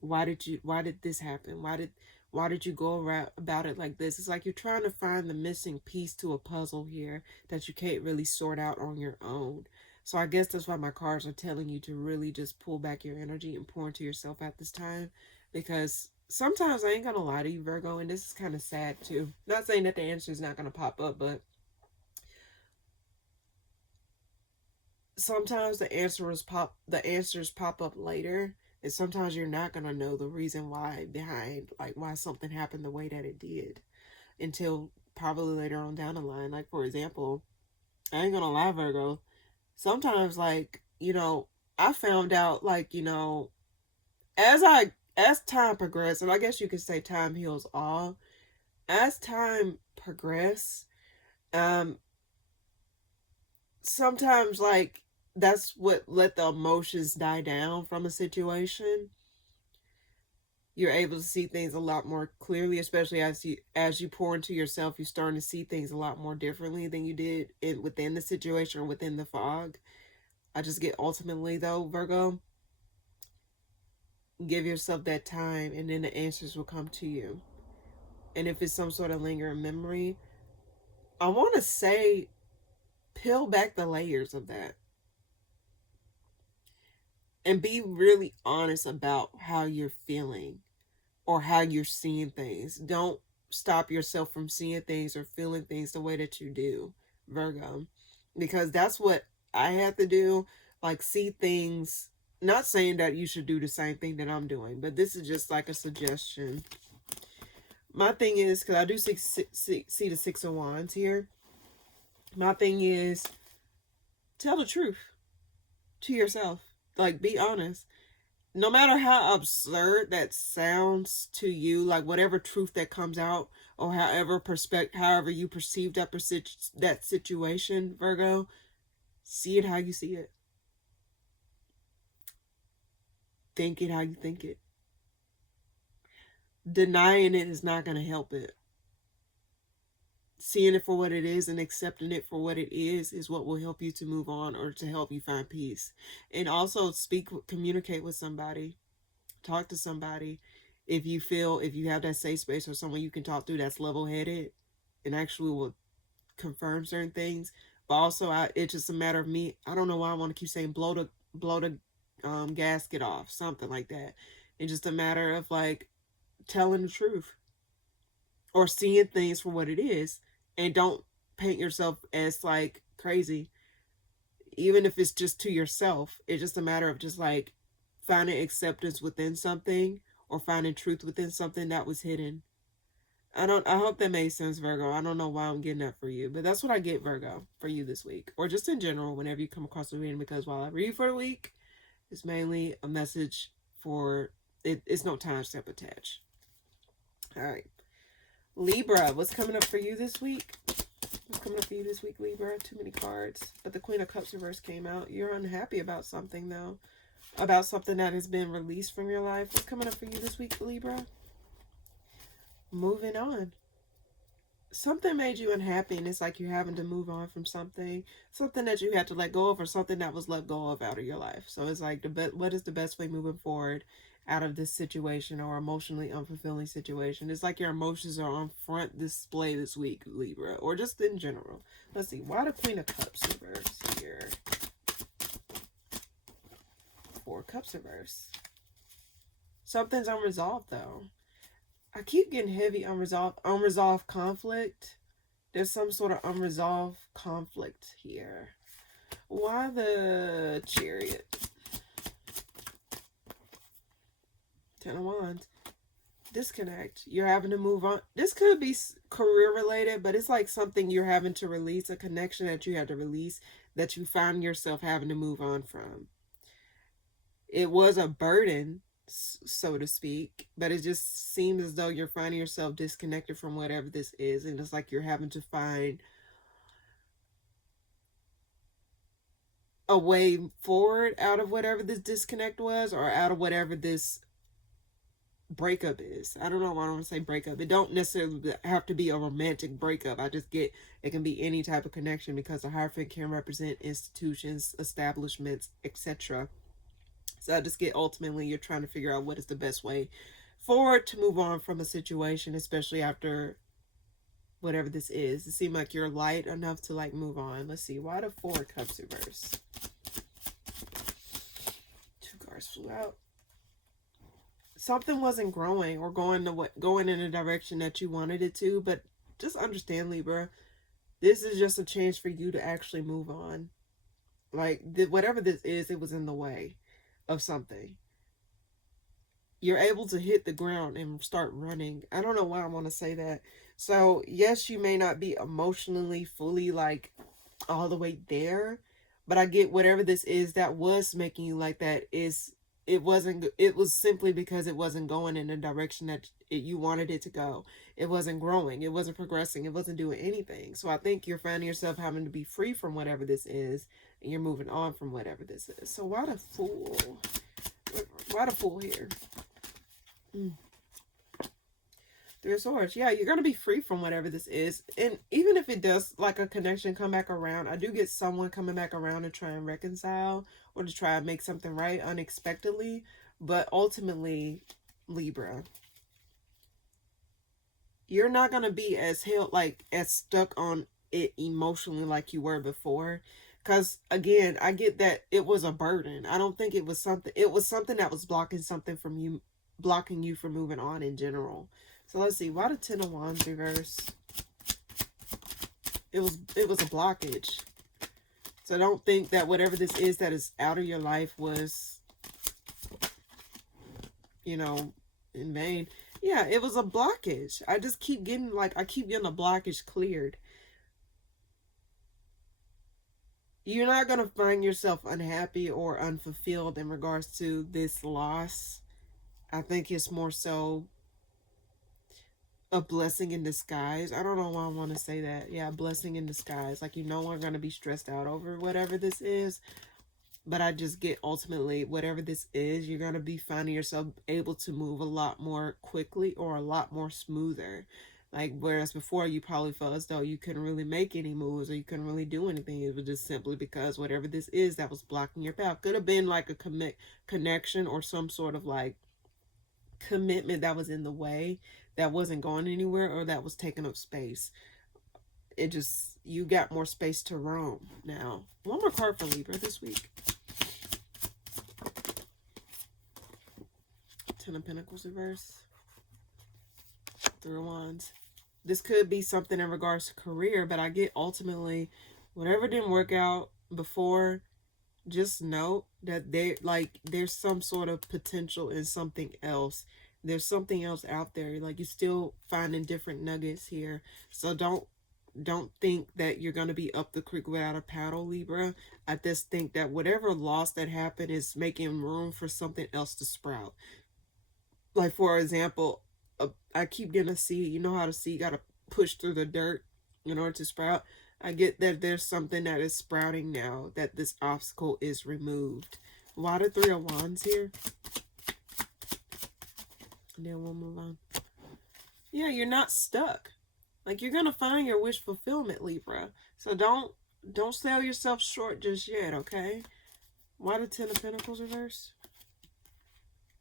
Why did this happen? Why did you go around about it like this? It's like you're trying to find the missing piece to a puzzle here that you can't really sort out on your own. So I guess that's why my cards are telling you to really just pull back your energy and pour into yourself at this time. Because sometimes, I ain't gonna lie to you, Virgo, and this is kind of sad too. Not saying that the answer is not gonna pop up, but sometimes the answers pop up later, And sometimes you're not going to know the reason why behind, like, why something happened the way that it did until probably later on down the line. Like, for example, I ain't going to lie, Virgo. Sometimes, like, I found out, like, as time progressed, and I guess you could say time heals all. As time progressed, sometimes, like, that's what let the emotions die down from a situation. You're able to see things a lot more clearly, especially as you pour into yourself. You're starting to see things a lot more differently than you did within the situation or within the fog. I just get, ultimately though, Virgo, give yourself that time, and then the answers will come to you. And if it's some sort of lingering memory, I want to say, peel back the layers of that and be really honest about how you're feeling or how you're seeing things. Don't stop yourself from seeing things or feeling things the way that you do, Virgo, because that's what I have to do. Like, see things. Not saying that you should do the same thing that I'm doing, but this is just like a suggestion. My thing is, because I do see the Six of Wands here, my thing is, tell the truth to yourself. Like, be honest. No matter how absurd that sounds to you, like, whatever truth that comes out, or however you perceive that situation, Virgo, see it how you see it. Think it how you think it. Denying it is not going to help it. Seeing it for what it is and accepting it for what it is what will help you to move on or to help you find peace. And also communicate with somebody. Talk to somebody. If you have that safe space or someone you can talk to that's level-headed and actually will confirm certain things. But also, it's just a matter of me. I don't know why I want to keep saying blow the gasket off, something like that. It's just a matter of, like, telling the truth or seeing things for what it is, and don't paint yourself as, like, crazy. Even if it's just to yourself, it's just a matter of just, like, finding acceptance within something or finding truth within something that was hidden. I hope that made sense, Virgo. I don't know why I'm getting that for you, but that's what I get, Virgo, for you this week, or just in general whenever you come across a reading, because while I read for the week, it's mainly a message for it. It's no time step attached. All right, Libra, what's coming up for you this week? What's coming up for you this week, Libra? Too many cards, but the Queen of Cups reverse came out. You're unhappy about something, though, about something that has been released from your life. What's coming up for you this week, Libra? Moving on. Something made you unhappy, and it's like you're having to move on from something that you had to let go of, or something that was let go of out of your life. So it's like, what is the best way moving forward out of this situation or emotionally unfulfilling situation? It's like your emotions are on front display this week, Libra, or just in general. Let's see, why the Queen of Cups reverse here? Four Cups reverse. Something's unresolved, though. I keep getting heavy unresolved conflict. There's some sort of unresolved conflict here. Why the Chariot? Ten of Wands. Disconnect. You're having to move on. This could be career related, but it's like something you're having to release, a connection that you had to release, that you found yourself having to move on from. It was a burden, so to speak, but it just seems as though you're finding yourself disconnected from whatever this is, and it's like you're having to find a way forward out of whatever this disconnect was, or out of whatever this breakup is. I don't know why I don't want to say breakup. It don't necessarily have to be a romantic breakup. I just get it can be any type of connection, because the Hierophant can represent institutions, establishments, etc. So I just get, ultimately, you're trying to figure out what is the best way forward to move on from a situation, especially after whatever this is. It seems like you're light enough to, like, move on. Let's see, why the Four Cups reverse? Two cards flew out. Something wasn't growing or going in a direction that you wanted it to, but just understand, Libra, this is just a chance for you to actually move on. Like, whatever this is, it was in the way of something. you're able to hit the ground and start running. I don't know why I want to say that. So yes, you may not be emotionally fully like all the way there, but I get whatever this is that was making you like that is, it wasn't, it was simply because it wasn't going in the direction that you wanted it to go. It wasn't growing, it wasn't progressing, it wasn't doing anything. So I think you're finding yourself having to be free from whatever this is, and you're moving on from whatever this is. So why the Fool? Why the Fool here? Three of Swords. Yeah, you're going to be free from whatever this is. And even if it does, like, a connection come back around, I do get someone coming back around to try and reconcile or to try and make something right unexpectedly. But ultimately, Libra, you're not going to be as held, like, as stuck on it emotionally like you were before. Because, again, I get that it was a burden. I don't think it was something, it was something that was blocking something from you, blocking you from moving on in general. So let's see, why the Ten of Wands reverse? It was a blockage. So don't think that whatever this is that is out of your life was, you know, in vain. Yeah, it was a blockage. I just keep getting, like, I keep getting a blockage cleared. You're not going to find yourself unhappy or unfulfilled in regards to this loss. I think it's more so a blessing in disguise. I don't know why I want to say that. Yeah, blessing in disguise. Like, you no longer going to be stressed out over whatever this is. But I just get, ultimately, whatever this is, you're going to be finding yourself able to move a lot more quickly or a lot more smoother. Like, whereas before you probably felt as though you couldn't really make any moves or you couldn't really do anything. It was just simply because whatever this is that was blocking your path. Could have been like a connection or some sort of like commitment that was in the way, that wasn't going anywhere, or that was taking up space. It just, you got more space to roam now. One more card for Libra this week. Ten of Pentacles reverse. Three of Wands. This could be something in regards to career, but I get ultimately whatever didn't work out before, just know that there's some sort of potential in something else. There's something else out there. Like, you're still finding different nuggets here. So don't think that you're going to be up the creek without a paddle, Libra. I just think that whatever loss that happened is making room for something else to sprout. Like, for example, I keep getting a seed. You know how the seed got to push through the dirt in order to sprout? I get that there's something that is sprouting now, that this obstacle is removed. Why the Three of Wands here? And then we'll move on. Yeah, you're not stuck. Like, you're going to find your wish fulfillment, Libra. So don't sell yourself short just yet, okay? Why the Ten of Pentacles reverse?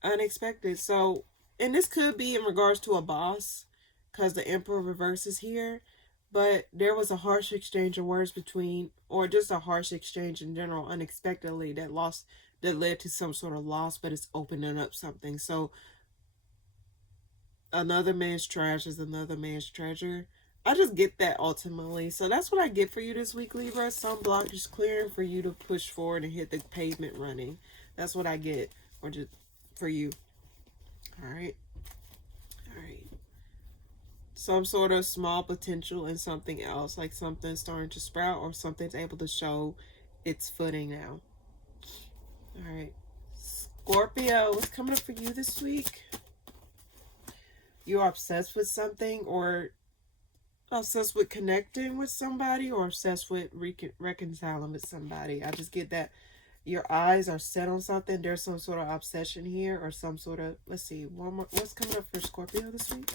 Unexpected. So, and this could be in regards to a boss, because the Emperor reverses here. But there was a harsh exchange of words between, or just a harsh exchange in general, unexpectedly, that led to some sort of loss, but it's opening up something. So another man's trash is another man's treasure. I just get that ultimately. So that's what I get for you this week, Libra. Some blockage clearing for you to push forward and hit the pavement running. That's what I get, or just for you. All right. Some sort of small potential in something else, like something starting to sprout or something's able to show its footing now. All right. Scorpio, what's coming up for you this week? You're obsessed with something, or obsessed with connecting with somebody, or obsessed with reconciling with somebody. I just get that your eyes are set on something. There's some sort of obsession here, or some sort of, let's see, one more. What's coming up for Scorpio this week?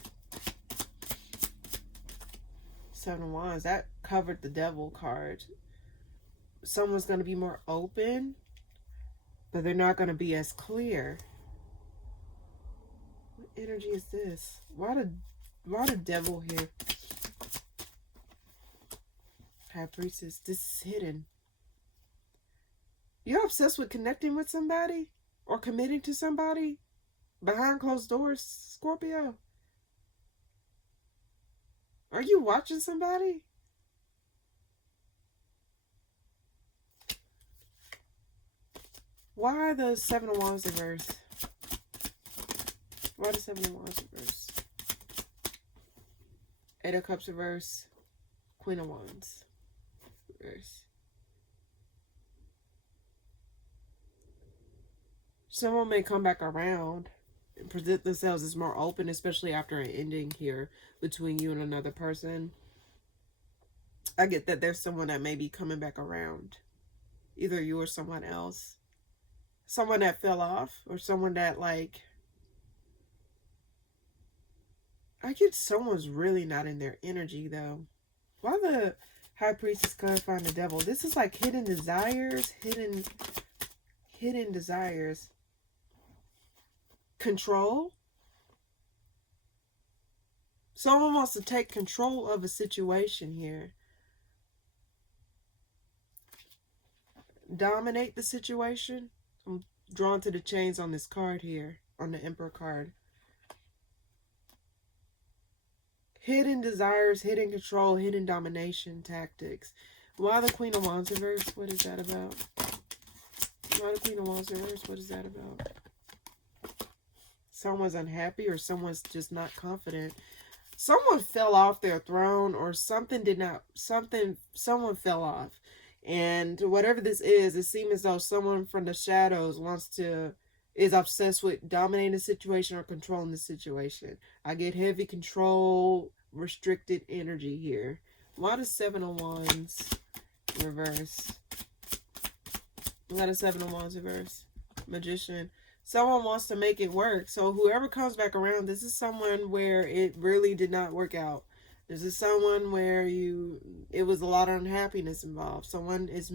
Seven of Wands. That covered the Devil card. Someone's going to be more open, but they're not going to be as clear. What energy is this? Why the Devil here? High Priestess. This is hidden. You're obsessed with connecting with somebody or committing to somebody behind closed doors, Scorpio. Are you watching somebody? Why the Seven of Wands reverse? Why the Seven of Wands reverse? Eight of Cups reverse. Queen of Wands reverse. Someone may come back around and present themselves as more open, especially after an ending here between you and another person. I get that there's someone that may be coming back around. Either you or someone else. Someone that fell off, or someone that, like, I get someone's really not in their energy, though. Why the High Priestess clarifying the Devil? This is like hidden desires, hidden desires. Control. Someone wants to take control of a situation here. Dominate the situation. I'm drawn to the chains on this card here, on the Emperor card. Hidden desires, hidden control, hidden domination tactics. Why the Queen of Wands reverse? What is that about? Why the Queen of Wands reverse? What is that about? Someone's unhappy, or someone's just not confident. Someone fell off their throne, or something did not, someone fell off. And whatever this is, it seems as though someone from the shadows is obsessed with dominating the situation or controlling the situation. I get heavy control, restricted energy here. Why the Seven of Wands reverse? Why the Seven of Wands reverse? Magician. Someone wants to make it work. So whoever comes back around, this is someone where it really did not work out. This is someone where it was a lot of unhappiness involved. Someone is,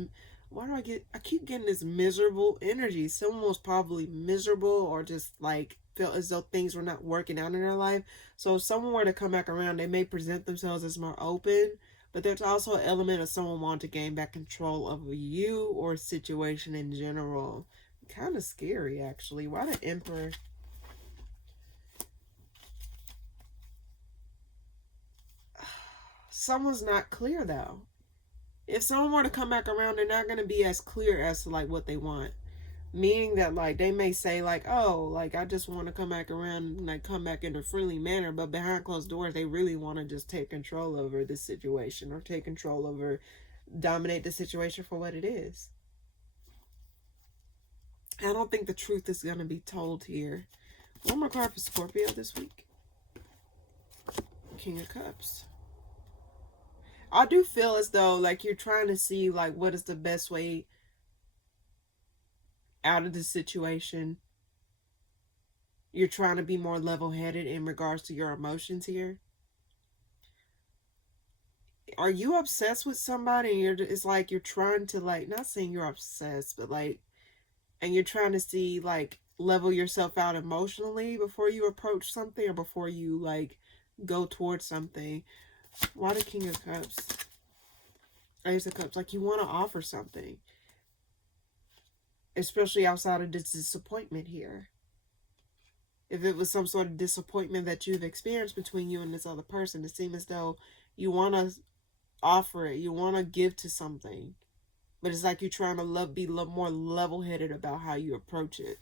I keep getting this miserable energy. Someone was probably miserable, or just like felt as though things were not working out in their life. So if someone were to come back around, they may present themselves as more open, but there's also an element of someone wanting to gain back control of you or a situation in general. Kind of scary, actually. Why the Emperor? Someone's not clear, though. If someone were to come back around, they're not going to be as clear as to, like, what they want. Meaning that, like, they may say, like, oh, like, I just want to come back around and, like, come back in a friendly manner. But behind closed doors, they really want to just take control over this situation, or take control over, dominate the situation for what it is. I don't think the truth is going to be told here. One more card for Scorpio this week. King of Cups. I do feel as though, like, you're trying to see, like, what is the best way out of the situation. You're trying to be more level-headed in regards to your emotions here. Are you obsessed with somebody? And it's like you're trying to, like, not saying you're obsessed, but, like, and you're trying to see, like, level yourself out emotionally before you approach something, or before you, like, go towards something. Why the King of Cups? Ace of Cups. Like, you want to offer something. Especially outside of this disappointment here. If it was some sort of disappointment that you've experienced between you and this other person, it seems as though you want to offer it. You want to give to something. But it's like you're trying to be more level-headed about how you approach it.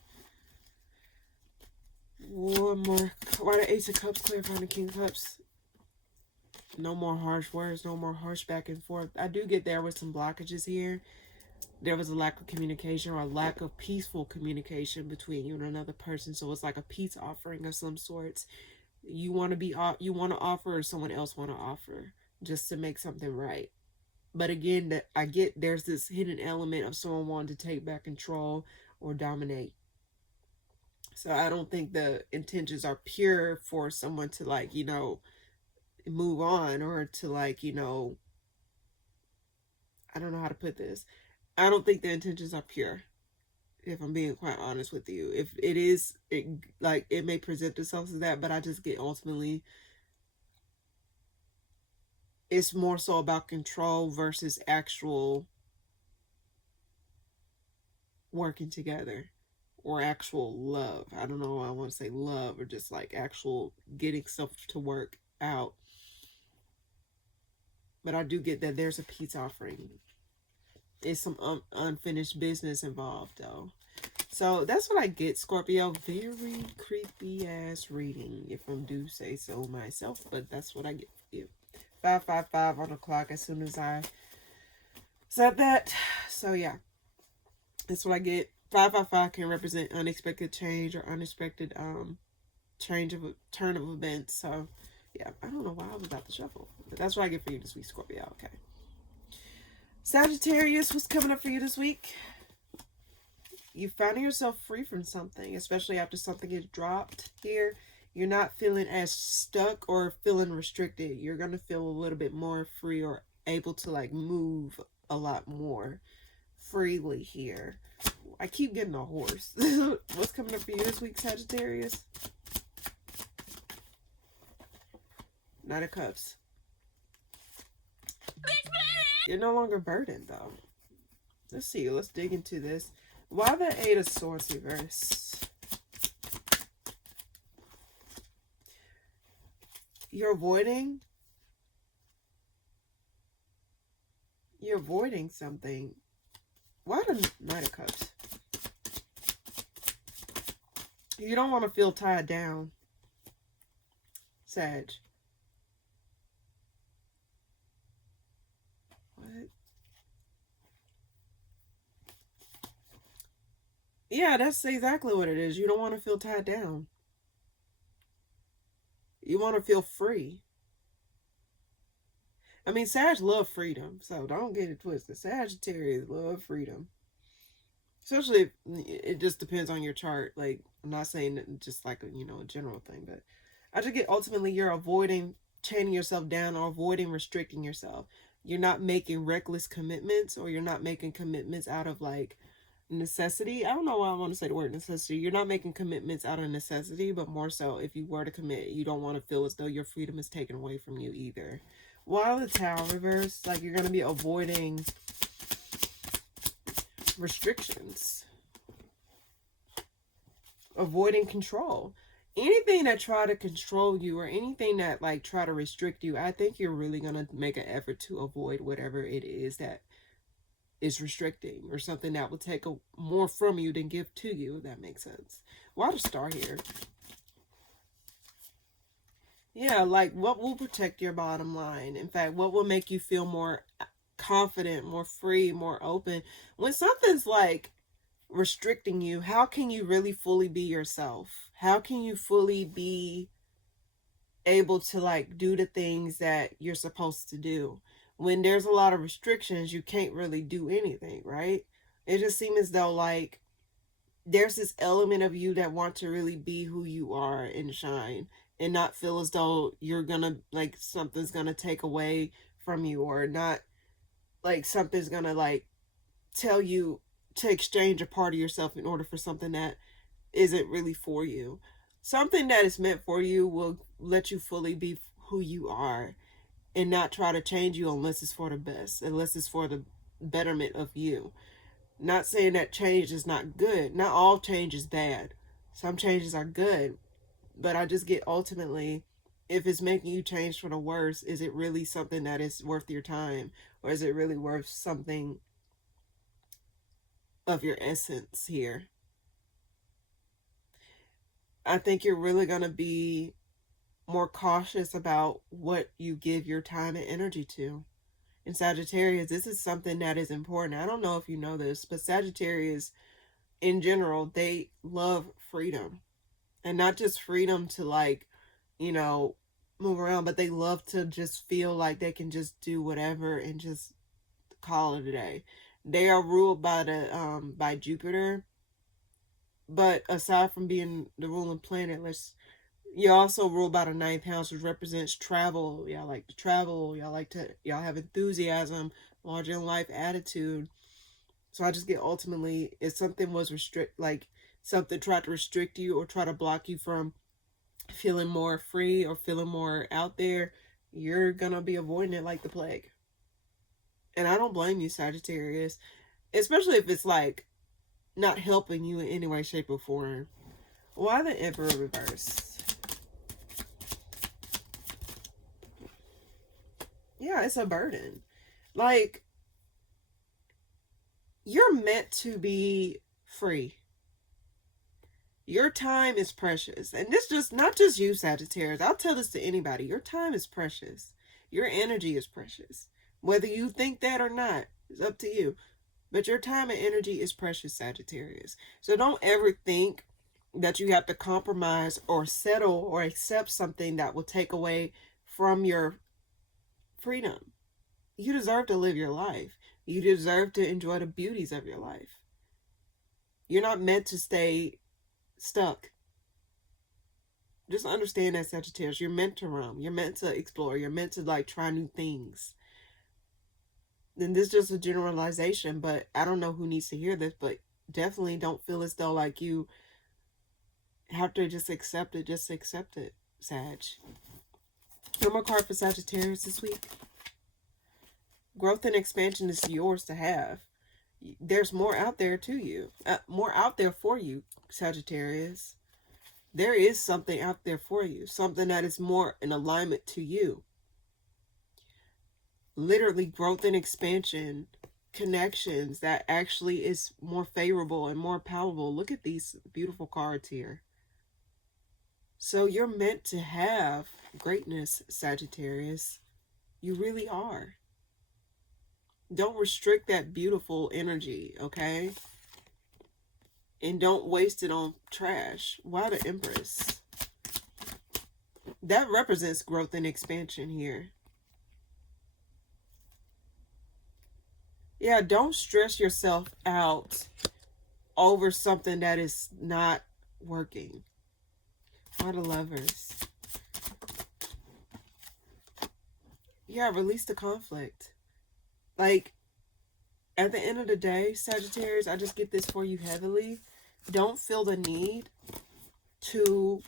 One more. Why the Ace of Cups clarifying the King of Cups? No more harsh words. No more harsh back and forth. I do get there with some blockages here. There was a lack of communication, or a lack of peaceful communication between you and another person. So it's like a peace offering of some sorts. You want to offer, or someone else want to offer, just to make something right. But again, there's this hidden element of someone wanting to take back control or dominate. So I don't think the intentions are pure for someone to, like, move on, or to, like, I don't know how to put this. I don't think the intentions are pure, if I'm being quite honest with you. If it is, it may present itself as that, but I just get ultimately, it's more so about control versus actual working together, or actual love. I don't know why I want to say love, or just like actual getting stuff to work out. But I do get that there's a peace offering. It's some unfinished business involved, though. So that's what I get, Scorpio. Very creepy ass reading, if I do say so myself, but that's what I get for you. 555 on the clock as soon as I said that. So yeah, that's what I get. 555 can represent unexpected change or unexpected change of a turn of events. So yeah, I don't know why I was about to shuffle, but that's what I get for you this week, Scorpio. Okay. Sagittarius, what's coming up for you this week? You finding yourself free from something, especially after something is dropped here. You're not feeling as stuck or feeling restricted. You're going to feel a little bit more free or able to like move a lot more freely here. I keep getting a horse. What's coming up for you this week, Sagittarius? Knight of Cups. You're no longer burdened, though. Let's see. Let's dig into this. Why the Eight of Swords reverse? You're avoiding something. Why the Knight of Cups? You don't want to feel tied down, Sag. What? Yeah, that's exactly what it is. You don't want to feel tied down. You want to feel free. I mean, Sag love freedom, so don't get it twisted. Sagittarius love freedom. Especially if it just depends on your chart. Like, I'm not saying just like a, a general thing, but I just get ultimately you're avoiding chaining yourself down or avoiding restricting yourself. You're not making reckless commitments, or you're not making commitments out of like necessity. I don't know why I want to say the word necessity. You're not making commitments out of necessity, but more so if you were to commit, you don't want to feel as though your freedom is taken away from you either. While the Tower reverse, like you're going to be avoiding restrictions, avoiding control. Anything that try to control you or anything that like try to restrict you, I think you're really going to make an effort to avoid whatever it is that is restricting, or something that will take more from you than give to you, if that makes sense. Why the Star here? Yeah, like what will protect your bottom line? In fact, what will make you feel more confident, more free, more open? When something's like restricting you, how can you really fully be yourself? How can you fully be able to like do the things that you're supposed to do? When there's a lot of restrictions, you can't really do anything, right? It just seems as though like there's this element of you that want to really be who you are and shine, and not feel as though you're gonna like something's gonna take away from you, or not like something's gonna like tell you to exchange a part of yourself in order for something that isn't really for you. Something that is meant for you will let you fully be who you are and not try to change you unless it's for the best, unless it's for the betterment of you. Not saying that change is not good. Not all change is bad. Some changes are good. But I just get ultimately, if it's making you change for the worse, is it really something that is worth your time? Or is it really worth something of your essence here? I think you're really going to be more cautious about what you give your time and energy to. In Sagittarius, this is something that is important. I don't know if you know this, but Sagittarius in general, they love freedom. And not just freedom to like, move around, but they love to just feel like they can just do whatever and just call it a day. They are ruled by Jupiter, but aside from being the ruling planet, you're also ruled by the ninth house, which represents travel. Y'all like to travel. Y'all have enthusiasm, larger in life attitude. So I just get ultimately, if something was something tried to restrict you or try to block you from feeling more free or feeling more out there, you're gonna be avoiding it like the plague. And I don't blame you, Sagittarius, especially if it's like not helping you in any way, shape, or form. Why the Emperor reverse? Yeah, it's a burden. Like, you're meant to be free. Your time is precious. And this just not just you, Sagittarius. I'll tell this to anybody. Your time is precious. Your energy is precious. Whether you think that or not, it's up to you. But your time and energy is precious, Sagittarius. So don't ever think that you have to compromise or settle or accept something that will take away from your freedom. You deserve to live your life. You deserve to enjoy the beauties of your life. You're not meant to stay stuck. Just understand that, Sagittarius. You're meant to roam. You're meant to explore. You're meant to like try new things. And this is just a generalization, but I don't know who needs to hear this, but definitely don't feel as though like you have to just accept it. Just accept it, Sag. One more card for Sagittarius this week. Growth and expansion is yours to have. There's more out there to you. More out there for you, Sagittarius. There is something out there for you. Something that is more in alignment to you. Literally growth and expansion, connections that actually is more favorable and more palatable. Look at these beautiful cards here. So you're meant to have greatness, Sagittarius. You really are. Don't restrict that beautiful energy, okay? And don't waste it on trash. Why the Empress? That represents growth and expansion here. Yeah, don't stress yourself out over something that is not working. Why the Lovers? Yeah, release the conflict. Like, at the end of the day, Sagittarius, I just get this for you heavily. Don't feel the need to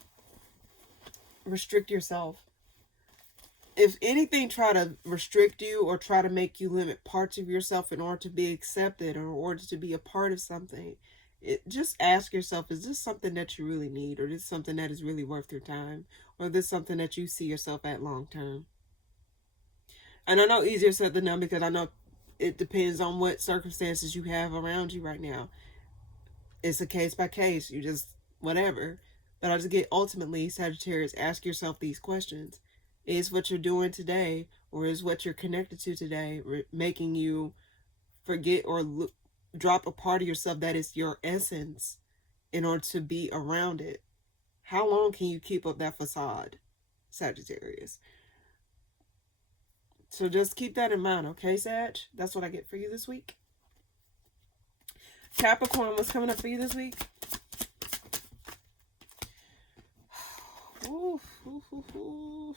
restrict yourself. If anything, try to restrict you or try to make you limit parts of yourself in order to be accepted or in order to be a part of something. Just ask yourself, is this something that you really need? Or is this something that is really worth your time? Or is this something that you see yourself at long term? And I know easier said than done because I know it depends on what circumstances you have around you right now. It's a case by case. You just, whatever. But I just get ultimately, Sagittarius, ask yourself these questions. Is what you're doing today, or is what you're connected to today, making you forget or drop a part of yourself that is your essence in order to be around it? How long can you keep up that facade, Sagittarius? So just keep that in mind, okay, Sag? That's what I get for you this week. Capricorn, what's coming up for you this week? Ooh, ooh, ooh, ooh.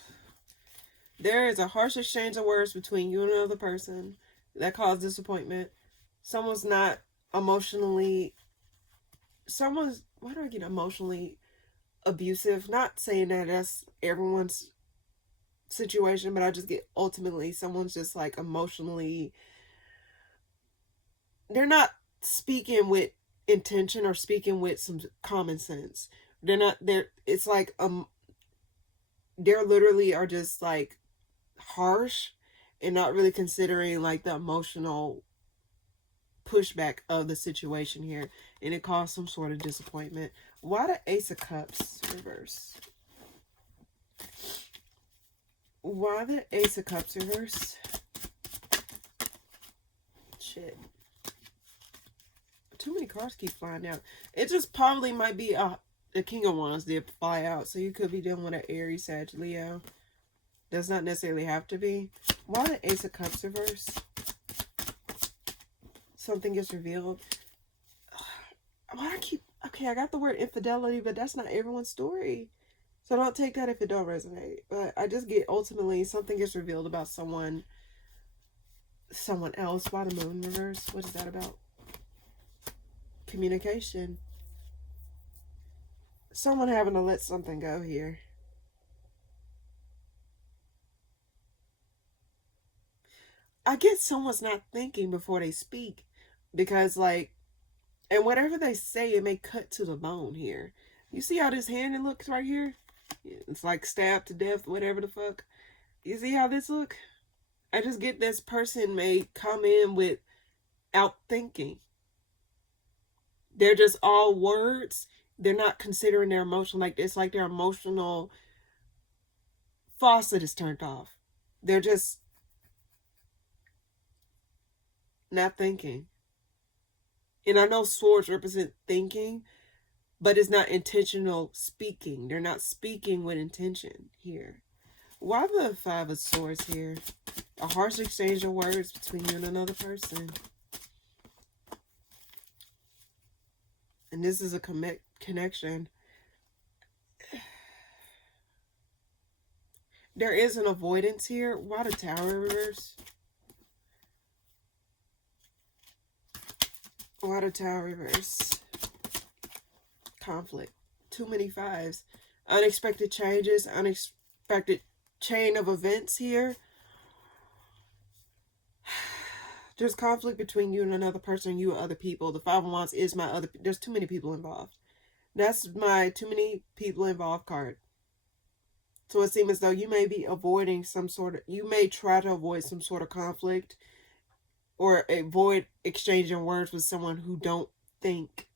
There is a harsh exchange of words between you and another person that caused disappointment. Someone's not emotionally... Why do I get emotionally abusive? Not saying that that's everyone's situation, but I just get ultimately someone's just like emotionally... They're not speaking with intention or speaking with some common sense. It's like, they're literally are just like harsh and not really considering like the emotional pushback of the situation here, and it caused some sort of disappointment. Why the Ace of Cups reverse? Why the Ace of Cups reverse? Shit. Too many cards keep flying out. It just probably might be the King of Wands did fly out, so you could be dealing with an Aries, Sag, Leo. Does not necessarily have to be. Why the Ace of Cups reverse? Something gets revealed. Why I keep... Okay, I got the word infidelity, but that's not everyone's story. So don't take that if it don't resonate. But I just get ultimately something gets revealed about someone else. Why the Moon reverse? What is that about? Communication. Someone having to let something go here. I guess someone's not thinking before they speak, because like, and whatever they say, it may cut to the bone here. You see how this hand it looks right here? It's like stabbed to death, whatever the fuck. You see how this look? I just get this person may come in without thinking. They're just all words they're not considering their emotion. Like, it's like their emotional faucet is turned off. They're just not thinking. And I know swords represent thinking, but it's not intentional speaking. They're not speaking with intention here. Why the Five of Swords here? A harsh exchange of words between you and another person. And this is a connection. There is an avoidance here. Why the Tower reverse? Why the Tower reverse? Conflict. Too many fives. Unexpected changes. Unexpected chain of events here. There's conflict between you and another person, you and other people. The Five of Wands is my other... There's too many people involved. That's my too many people involved card. So it seems as though you may be avoiding some sort of... You may try to avoid some sort of conflict. Or avoid exchanging words with someone who don't think.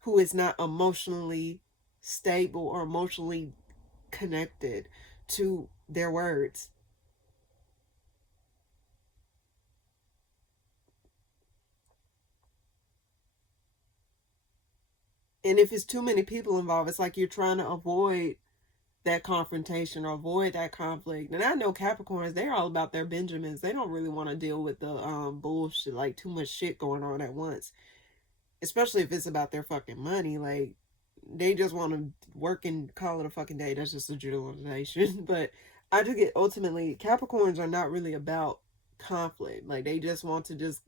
Who is not emotionally stable or emotionally connected to their words. And if it's too many people involved, it's like you're trying to avoid that confrontation or avoid that conflict. And I know Capricorns, they're all about their Benjamins. They don't really want to deal with the bullshit, like too much shit going on at once. Especially if it's about their fucking money. Like, they just want to work and call it a fucking day. That's just a generalization. But I do get, ultimately, Capricorns are not really about conflict. Like, they just want to just,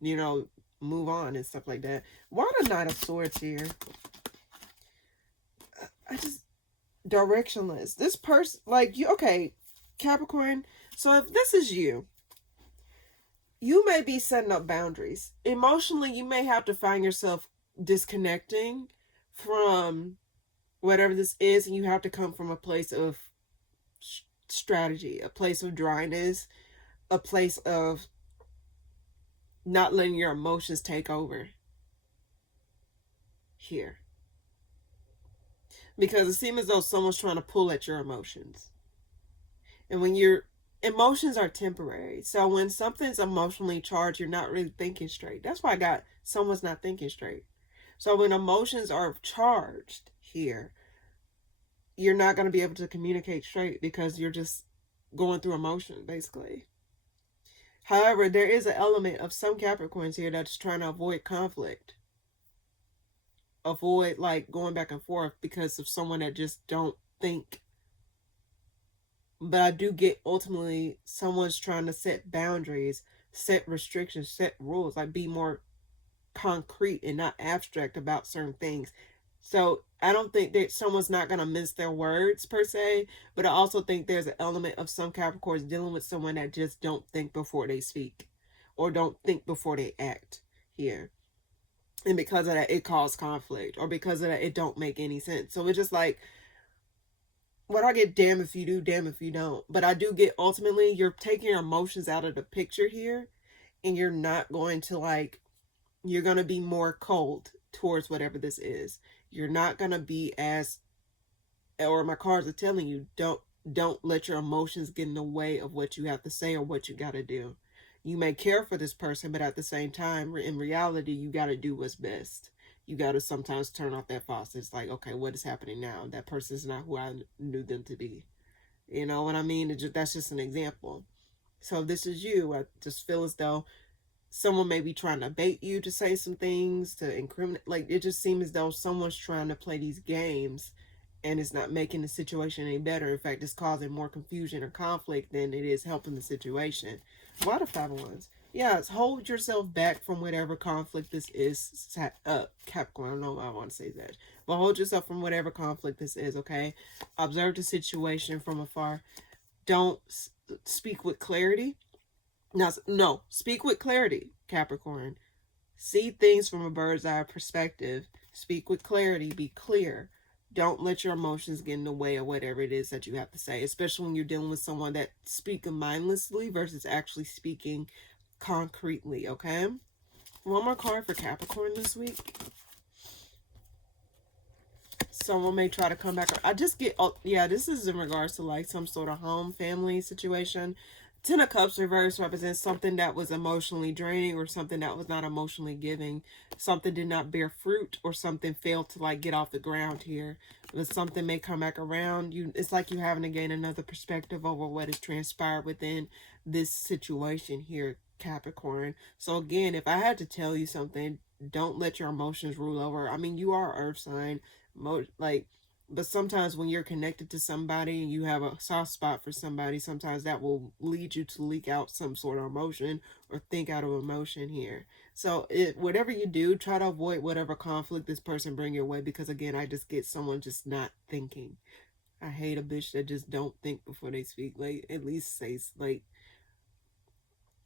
you know, move on and stuff like that. Why the Knight of Swords here? I just... Directionless. This person, like, you, okay, Capricorn. So if this is you, you may be setting up boundaries. Emotionally, you may have to find yourself disconnecting from whatever this is, and you have to come from a place of strategy, a place of dryness, a place of not letting your emotions take over here. Because it seems as though someone's trying to pull at your emotions. And when your emotions are temporary. So when something's emotionally charged, you're not really thinking straight. That's why I got someone's not thinking straight. So when emotions are charged here, you're not going to be able to communicate straight because you're just going through emotion, basically. However, there is an element of some Capricorns here that's trying to avoid conflict. Avoid, like, going back and forth because of someone that just don't think. But I do get, ultimately, someone's trying to set boundaries, set restrictions, set rules, like be more concrete and not abstract about certain things. So I don't think that someone's not going to mince their words per se, but I also think there's an element of some Capricorns dealing with someone that just don't think before they speak or don't think before they act here. And because of that, it caused conflict, or because of that, it don't make any sense. So it's just like, what I get, damn if you do, damn if you don't. But I do get, ultimately, you're taking your emotions out of the picture here, and you're not going to, like, you're going to be more cold towards whatever this is. You're not going to be as, or my cards are telling you, don't let your emotions get in the way of what you have to say or what you got to do. You may care for this person, but at the same time, in reality, you got to do what's best. You got to sometimes turn off that faucet. It's like, okay, what is happening now? That person's not who I knew them to be. You know what I mean? That's just an example. So if this is you, I just feel as though someone may be trying to bait you to say some things, to incriminate. Like, it just seems as though someone's trying to play these games, and it's not making the situation any better. In fact, it's causing more confusion or conflict than it is helping the situation. Why the Five of Wands? Yes, hold yourself back from whatever conflict this is. Capricorn, I don't know why I want to say that. But hold yourself from whatever conflict this is, okay? Observe the situation from afar. Don't speak with clarity. No, speak with clarity, Capricorn. See things from a bird's eye perspective. Speak with clarity. Be clear. Don't let your emotions get in the way of whatever it is that you have to say, especially when you're dealing with someone that speaks mindlessly versus actually speaking concretely, okay? One more card for Capricorn this week. Someone may try to come back. I just get, oh, yeah, this is in regards to like some sort of home, family situation. Ten of Cups reverse represents something that was emotionally draining or something that was not emotionally giving. Something did not bear fruit or something failed to like get off the ground here. But something may come back around. It's like you having to gain another perspective over what has transpired within this situation here, Capricorn. So again, if I had to tell you something, don't let your emotions rule over. I mean, you are Earth sign. But sometimes when you're connected to somebody and you have a soft spot for somebody, sometimes that will lead you to leak out some sort of emotion or think out of emotion here. So whatever you do, try to avoid whatever conflict this person bring your way, because again, I just get someone just not thinking. I hate a bitch that just don't think before they speak. Like, at least say, like,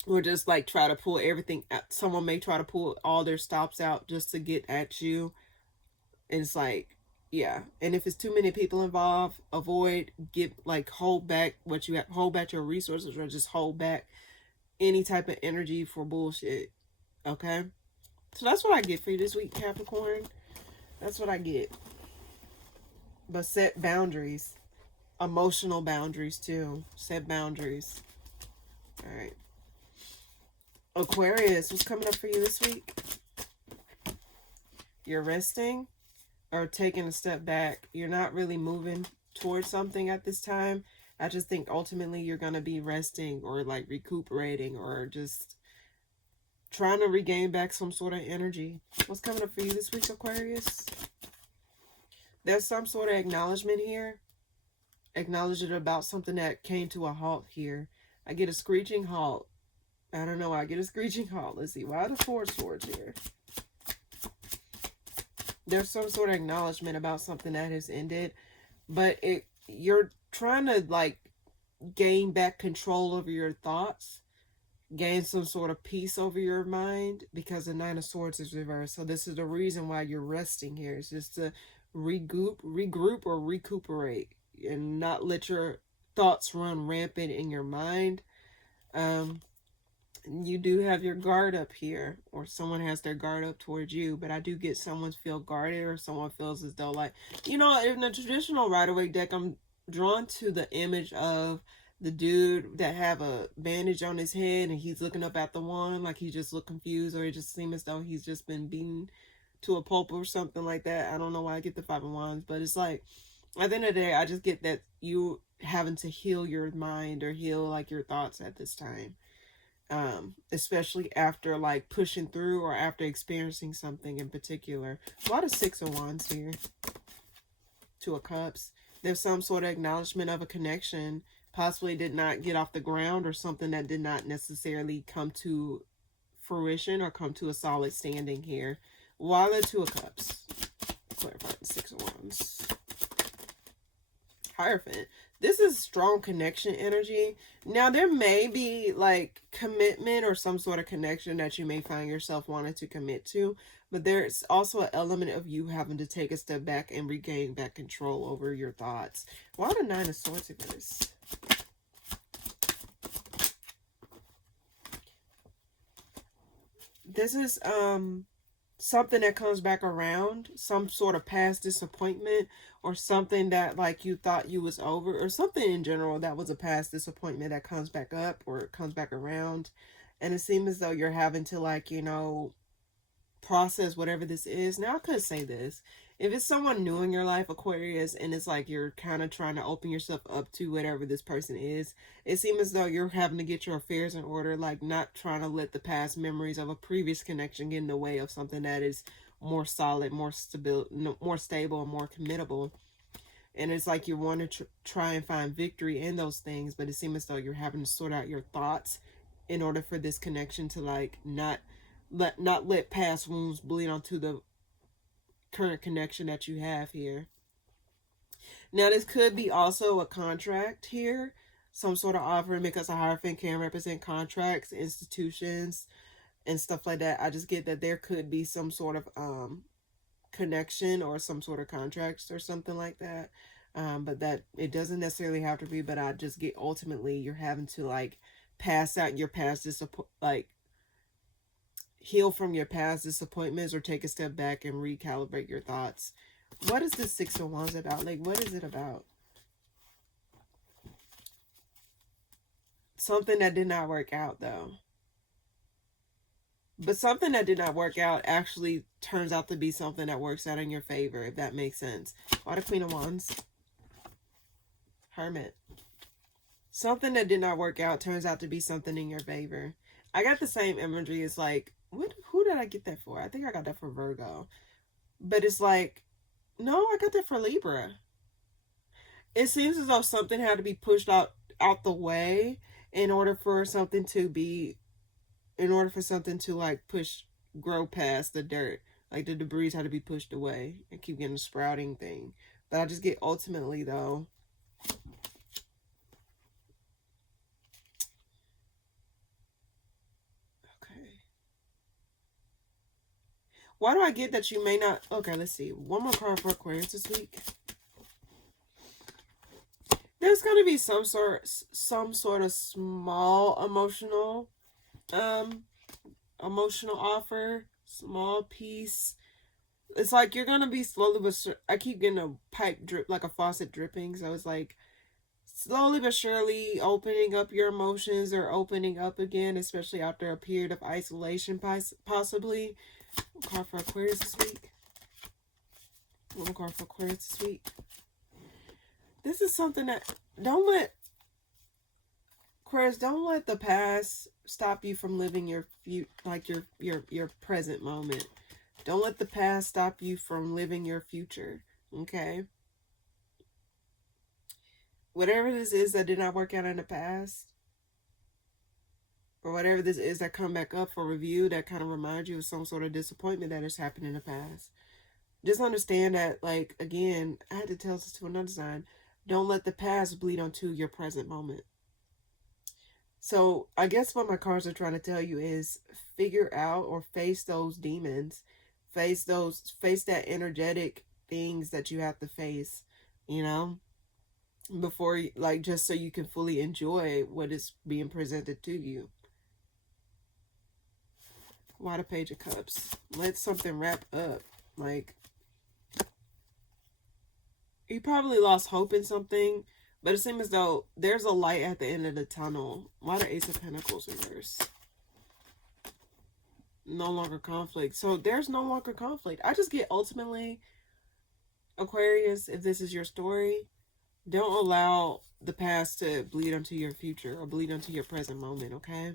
or just like try to pull everything out. Someone may try to pull all their stops out just to get at you. And it's like, yeah. And if it's too many people involved, avoid, hold back what you have, hold back your resources, or just hold back any type of energy for bullshit. Okay? So that's what I get for you this week, Capricorn. That's what I get. But set boundaries. Emotional boundaries too. Set boundaries. Alright. Aquarius, what's coming up for you this week? You're resting or taking a step back. You're not really moving towards something at this time. I just think ultimately you're going to be resting or like recuperating or just trying to regain back some sort of energy. What's coming up for you this week, Aquarius? There's some sort of acknowledgement here. Acknowledge it about something that came to a halt here. I get a screeching halt. I don't know. I get a screeching halt. Let's see. Why are the Four of Swords here? There's some sort of acknowledgement about something that has ended, but you're trying to like gain back control over your thoughts, gain some sort of peace over your mind, because the Nine of Swords is reversed. So this is the reason why you're resting here. It's just to regroup or recuperate, and not let your thoughts run rampant in your mind. You do have your guard up here, or someone has their guard up towards you, but I do get someone feel guarded, or someone feels as though like, in the traditional Rider-Waite deck, I'm drawn to the image of the dude that have a bandage on his head and he's looking up at the wand like he just looked confused, or it just seems as though he's just been beaten to a pulp or something like that. I don't know why I get the Five of Wands, but it's like, at the end of the day, I just get that you having to heal your mind or heal like your thoughts at this time. Especially after like pushing through or after experiencing something in particular. Why the Six of Wands here? Two of Cups. There's some sort of acknowledgement of a connection, possibly did not get off the ground, or something that did not necessarily come to fruition or come to a solid standing here. Why the Two of Cups? Clarify the Six of Wands. Hierophant. This is strong connection energy. Now, there may be like commitment or some sort of connection that you may find yourself wanting to commit to, but there's also an element of you having to take a step back and regain back control over your thoughts. Why the Nine of Swords in this? This is something that comes back around, some sort of past disappointment, or something that like you thought you was over, or something in general that was a past disappointment that comes back up or comes back around. And it seems as though you're having to like, process whatever this is. Now, I could say this. If it's someone new in your life, Aquarius, and it's like you're kind of trying to open yourself up to whatever this person is, it seems as though you're having to get your affairs in order, like not trying to let the past memories of a previous connection get in the way of something that is more solid, more stable, and more committable. And it's like you want to try and find victory in those things, but it seems as though you're having to sort out your thoughts in order for this connection to like not let past wounds bleed onto the current connection that you have here. Now, this could be also a contract here, some sort of offering, because a Hierophant can represent contracts, institutions, and stuff like that. I just get that there could be some sort of connection or some sort of contracts or something like that. But that it doesn't necessarily have to be, but I just get ultimately you're having to like pass out your past heal from your past disappointments or take a step back and recalibrate your thoughts. What is this Six of Wands about? Like, what is it about? Something that did not work out, though. But something that did not work out actually turns out to be something that works out in your favor, if that makes sense. Why the Queen of Wands? Hermit. Something that did not work out turns out to be something in your favor. I got the same imagery as like, who did I get that for? I think I got that for Virgo. But it's like, no, I got that for Libra. It seems as though something had to be pushed out the way in order for something to like grow past the dirt. Like the debris had to be pushed away and keep getting a sprouting thing. But I just get ultimately though, why do I get that you may not... Okay, let's see. One more card for Aquarius this week. There's going to be some sort of small emotional offer, small piece. It's like you're going to be slowly but I keep getting a pipe drip, like a faucet dripping. So it's like slowly but surely opening up your emotions or opening up again, especially after a period of isolation, possibly. One card for Aquarius this week. One card for Aquarius this week. This is something that Aquarius, don't let the past stop you from living your present moment. Don't let the past stop you from living your future. Okay? Whatever this is that did not work out in the past, or whatever this is that come back up for review that kind of reminds you of some sort of disappointment that has happened in the past. Just understand that, like, again, I had to tell this to another sign. Don't let the past bleed onto your present moment. So I guess what my cards are trying to tell you is figure out or face those demons. Face that energetic things that you have to face, you know, before, like, just so you can fully enjoy what is being presented to you. Why the Page of Cups? Let something wrap up. Like, you probably lost hope in something, but it seems as though there's a light at the end of the tunnel. Why the Ace of Pentacles reverse? No longer conflict. So there's no longer conflict. I just get ultimately, Aquarius, if this is your story, don't allow the past to bleed onto your future or bleed onto your present moment, okay?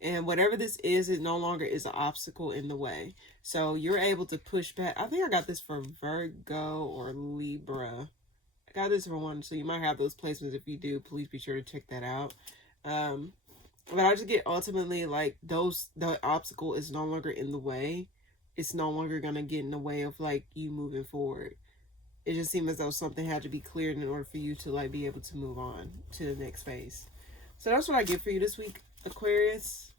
And whatever this is, it no longer is an obstacle in the way. So you're able to push back. I think I got this for Virgo or Libra. I got this for one, so you might have those placements. If you do, please be sure to check that out. But I just get ultimately like the obstacle is no longer in the way. It's no longer going to get in the way of like you moving forward. It just seemed as though something had to be cleared in order for you to like be able to move on to the next phase. So that's what I get for you this week, Aquarius.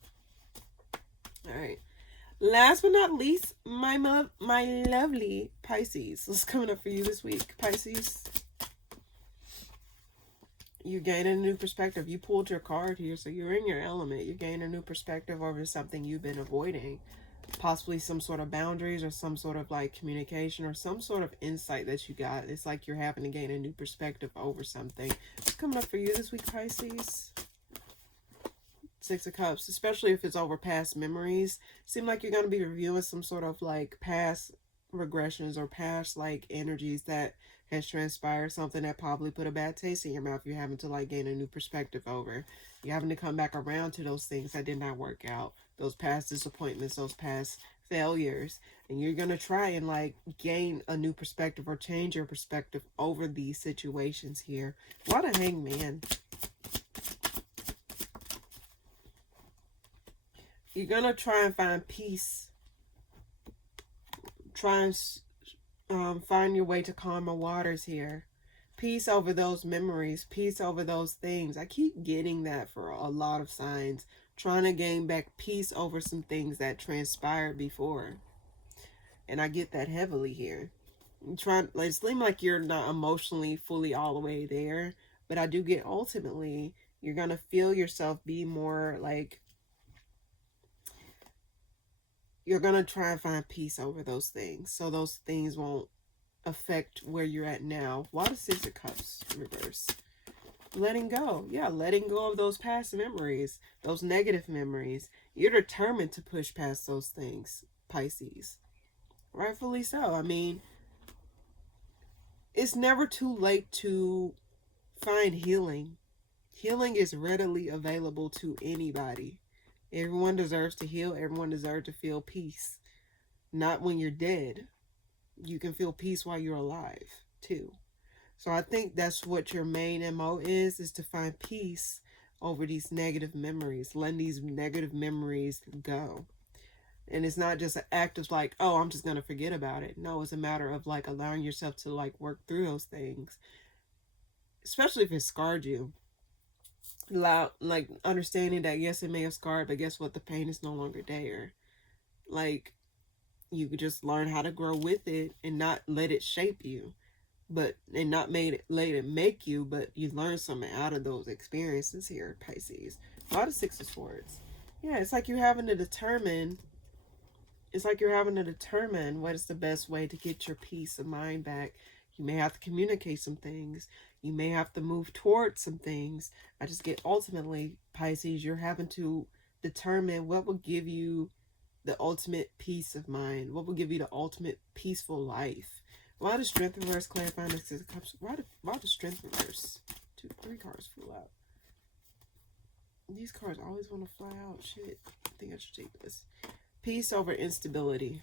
All right. Last but not least, my lovely Pisces. What's coming up for you this week, Pisces? You gain a new perspective. You pulled your card here, so you're in your element. You gain a new perspective over something you've been avoiding. Possibly some sort of boundaries or some sort of like communication or some sort of insight that you got. It's like you're having to gain a new perspective over something. What's coming up for you this week, Pisces? Six of Cups, especially if it's over past memories. Seem like you're going to be reviewing some sort of like past regressions or past like energies that has transpired, something that probably put a bad taste in your mouth. You're having to like gain a new perspective over. You're having to come back around to those things that did not work out, those past disappointments, those past failures, and you're going to try and like gain a new perspective or change your perspective over these situations here. Why the Hangman? You're going to try and find peace. Try and find your way to calmer waters here. Peace over those memories. Peace over those things. I keep getting that for a lot of signs. Trying to gain back peace over some things that transpired before. And I get that heavily here. It seems like you're not emotionally fully all the way there. But I do get ultimately, you're going to feel yourself be more like you're going to try and find peace over those things, so those things won't affect where you're at now. Why the Six of Cups reverse? Letting go. Yeah, letting go of those past memories, those negative memories. You're determined to push past those things, Pisces. Rightfully so. I mean, it's never too late to find healing. Healing is readily available to anybody. Everyone deserves to heal. Everyone deserves to feel peace. Not when you're dead. You can feel peace while you're alive, too. So I think that's what your main MO is to find peace over these negative memories. Letting these negative memories go. And it's not just an act of like, oh, I'm just going to forget about it. No, it's a matter of like allowing yourself to like work through those things. Especially if it scarred you. Like understanding that yes, it may have scarred, but guess what? The pain is no longer there. Like, you could just learn how to grow with it and not let it shape you. And not let it make you, but you learn something out of those experiences here, Pisces. A lot of Six of Swords. Yeah, it's like you're having to determine. It's like you're having to determine what is the best way to get your peace of mind back. You may have to communicate some things. You may have to move towards some things. I just get ultimately, Pisces, you're having to determine what will give you the ultimate peace of mind. What will give you the ultimate peaceful life. Why does Strength reverse, clarifying the Six of Cups? Why does Strength reverse? 2, 3 cards flew out. These cards always want to fly out. Shit. I think I should take this. Peace over instability.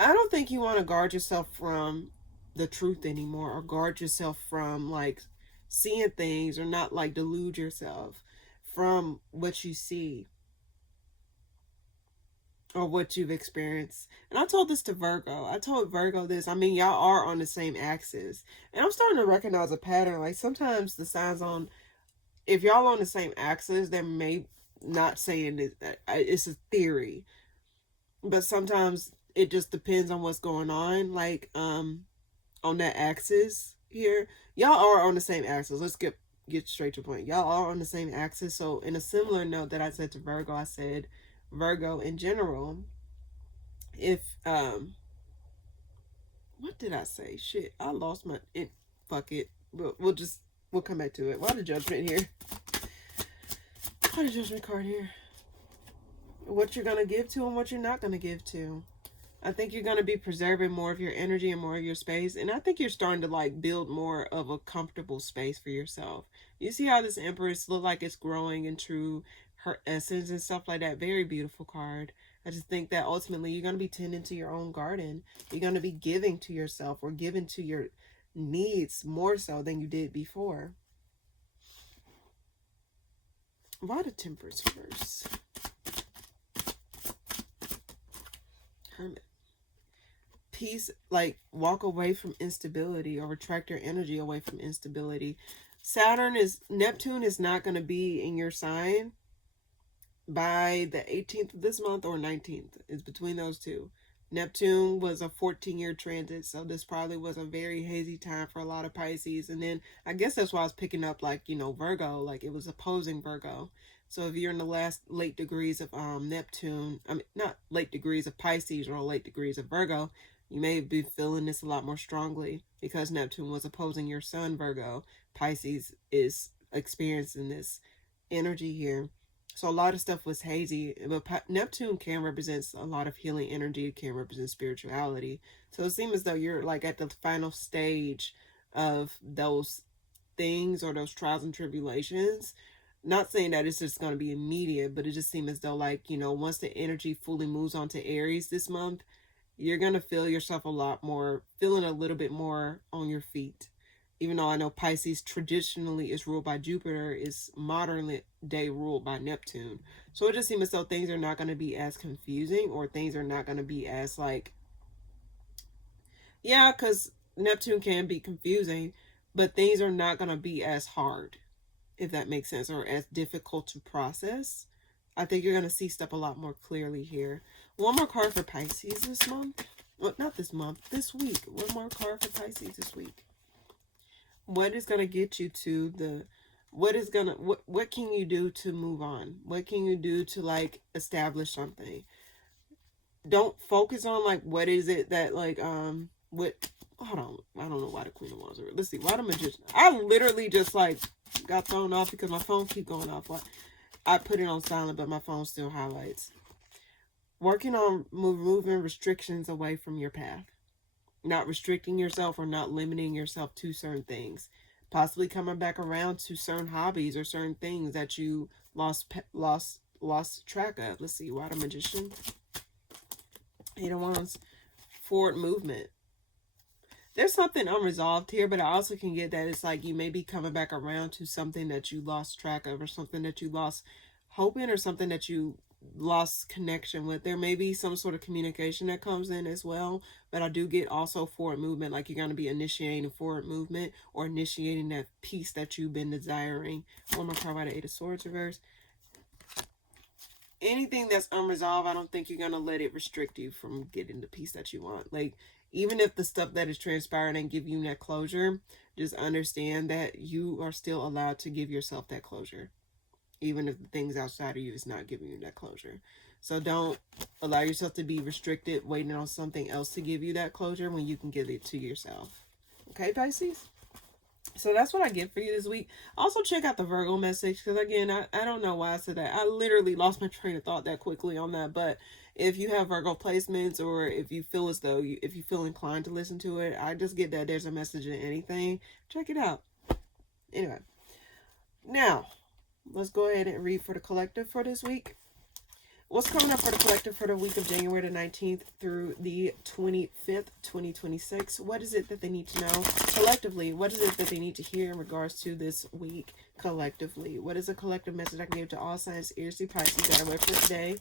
I don't think you want to guard yourself from the truth anymore, or guard yourself from like seeing things, or not like delude yourself from what you see or what you've experienced. And I told this to Virgo. I told Virgo this. I mean, y'all are on the same axis. And I'm starting to recognize a pattern. Like sometimes the signs on, if y'all on the same axis, they may not saying it, it's a theory. But sometimes it just depends on what's going on. Like, on that axis here. Y'all are on the same axis. Let's get straight to the point. Y'all are on the same axis. So in a similar note that I said to Virgo, I said, Virgo in general, if what did I say? Shit, I lost my fuck it. We'll come back to it. Why the Judgment here? Why the Judgment card here? What you're gonna give to and what you're not gonna give to. I think you're gonna be preserving more of your energy and more of your space, and I think you're starting to like build more of a comfortable space for yourself. You see how this Empress look like it's growing into her essence and stuff like that. Very beautiful card. I just think that ultimately you're going to be tending to your own garden. You're going to be giving to yourself, or giving to your needs more so than you did before. Why the Temperance first? Hermit. Peace, like walk away from instability, or retract your energy away from instability. Neptune is not going to be in your sign by the 18th of this month or 19th. It's between those two. Neptune was a 14-year transit, so this probably was a very hazy time for a lot of Pisces. And then I guess that's why I was picking up, like, you know, Virgo, like it was opposing Virgo. So if you're in the late degrees of Neptune, I mean, not late degrees of Pisces or late degrees of Virgo, you may be feeling this a lot more strongly because Neptune was opposing your sun, Virgo. Pisces is experiencing this energy here. So a lot of stuff was hazy, but Neptune can represent a lot of healing energy. It can represent spirituality. So it seems as though you're like at the final stage of those things, or those trials and tribulations. Not saying that it's just going to be immediate, but it just seems as though, like, you know, once the energy fully moves on to Aries this month, you're going to feel yourself feeling a little bit more on your feet. Even though I know Pisces traditionally is ruled by Jupiter, is modern day ruled by Neptune. So it just seems as though things are not going to be as confusing, or things are not going to be as like, yeah, because Neptune can be confusing, but things are not going to be as hard, if that makes sense, or as difficult to process. I think you're going to see stuff a lot more clearly here. One more card for Pisces this month. Well, not this month, this week. One more card for Pisces this week. What is going to get you to the what can you do to move on? What can you do to like establish something? Don't focus on like what is it that like what hold on. I don't know why the Queen of Wands are. Let's see, why the Magician? I literally just like got thrown off because my phone keep going off. I put it on silent, but my phone still highlights. Working on removing restrictions away from your path. Not restricting yourself or not limiting yourself to certain things. Possibly coming back around to certain hobbies or certain things that you lost track of. Let's see, why the Magician? Eight of Wands. Forward movement. There's something unresolved here, but I also can get that it's like you may be coming back around to something that you lost track of or something that you lost hope in or something that you lost connection with. There may be some sort of communication that comes in as well, but I do get also forward movement, like you're going to be initiating forward movement or initiating that peace that you've been desiring. One more card by the Eight of Swords reverse. Anything that's unresolved, I don't think you're going to let it restrict you from getting the peace that you want. Like, even if the stuff that is transpiring and give you that closure, just understand that you are still allowed to give yourself that closure. Even if the things outside of you is not giving you that closure. So don't allow yourself to be restricted, waiting on something else to give you that closure when you can give it to yourself. Okay, Pisces? So that's what I get for you this week. Also check out the Virgo message, because again, I don't know why I said that. I literally lost my train of thought that quickly on that. But if you have Virgo placements, or if you feel as though if you feel inclined to listen to it, I just get that there's a message in anything. Check it out. Anyway, now let's go ahead and read for the collective for this week. What's coming up for the collective for the week of January the 19th through the 25th, 2026? What is it that they need to know collectively? What is it that they need to hear in regards to this week collectively? What is a collective message I can give to all signs, Aries through Pisces that are away for today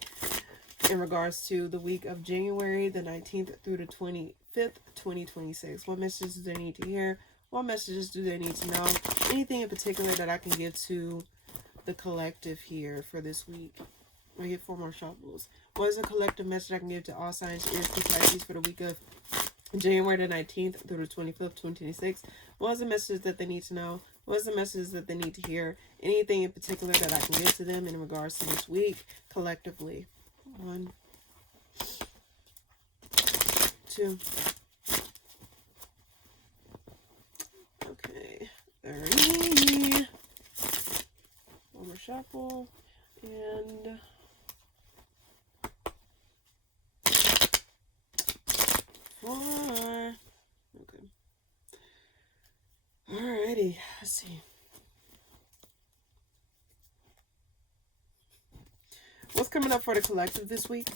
in regards to the week of January the 19th through the 25th, 2026? What messages do they need to hear? What messages do they need to know? Anything in particular that I can give to the collective here for this week? I get 4 more shuffles. What is a collective message I can give to all signs, Aries through Pisces for the week of January the 19th through the 25th, 2026? What is the message that they need to know? What is the message that they need to hear? Anything in particular that I can give to them in regards to this week collectively? 1, 2. Okay. 30. 1 more shuffle. And 4. Okay. Alrighty. Let's see. What's coming up for the collective this week?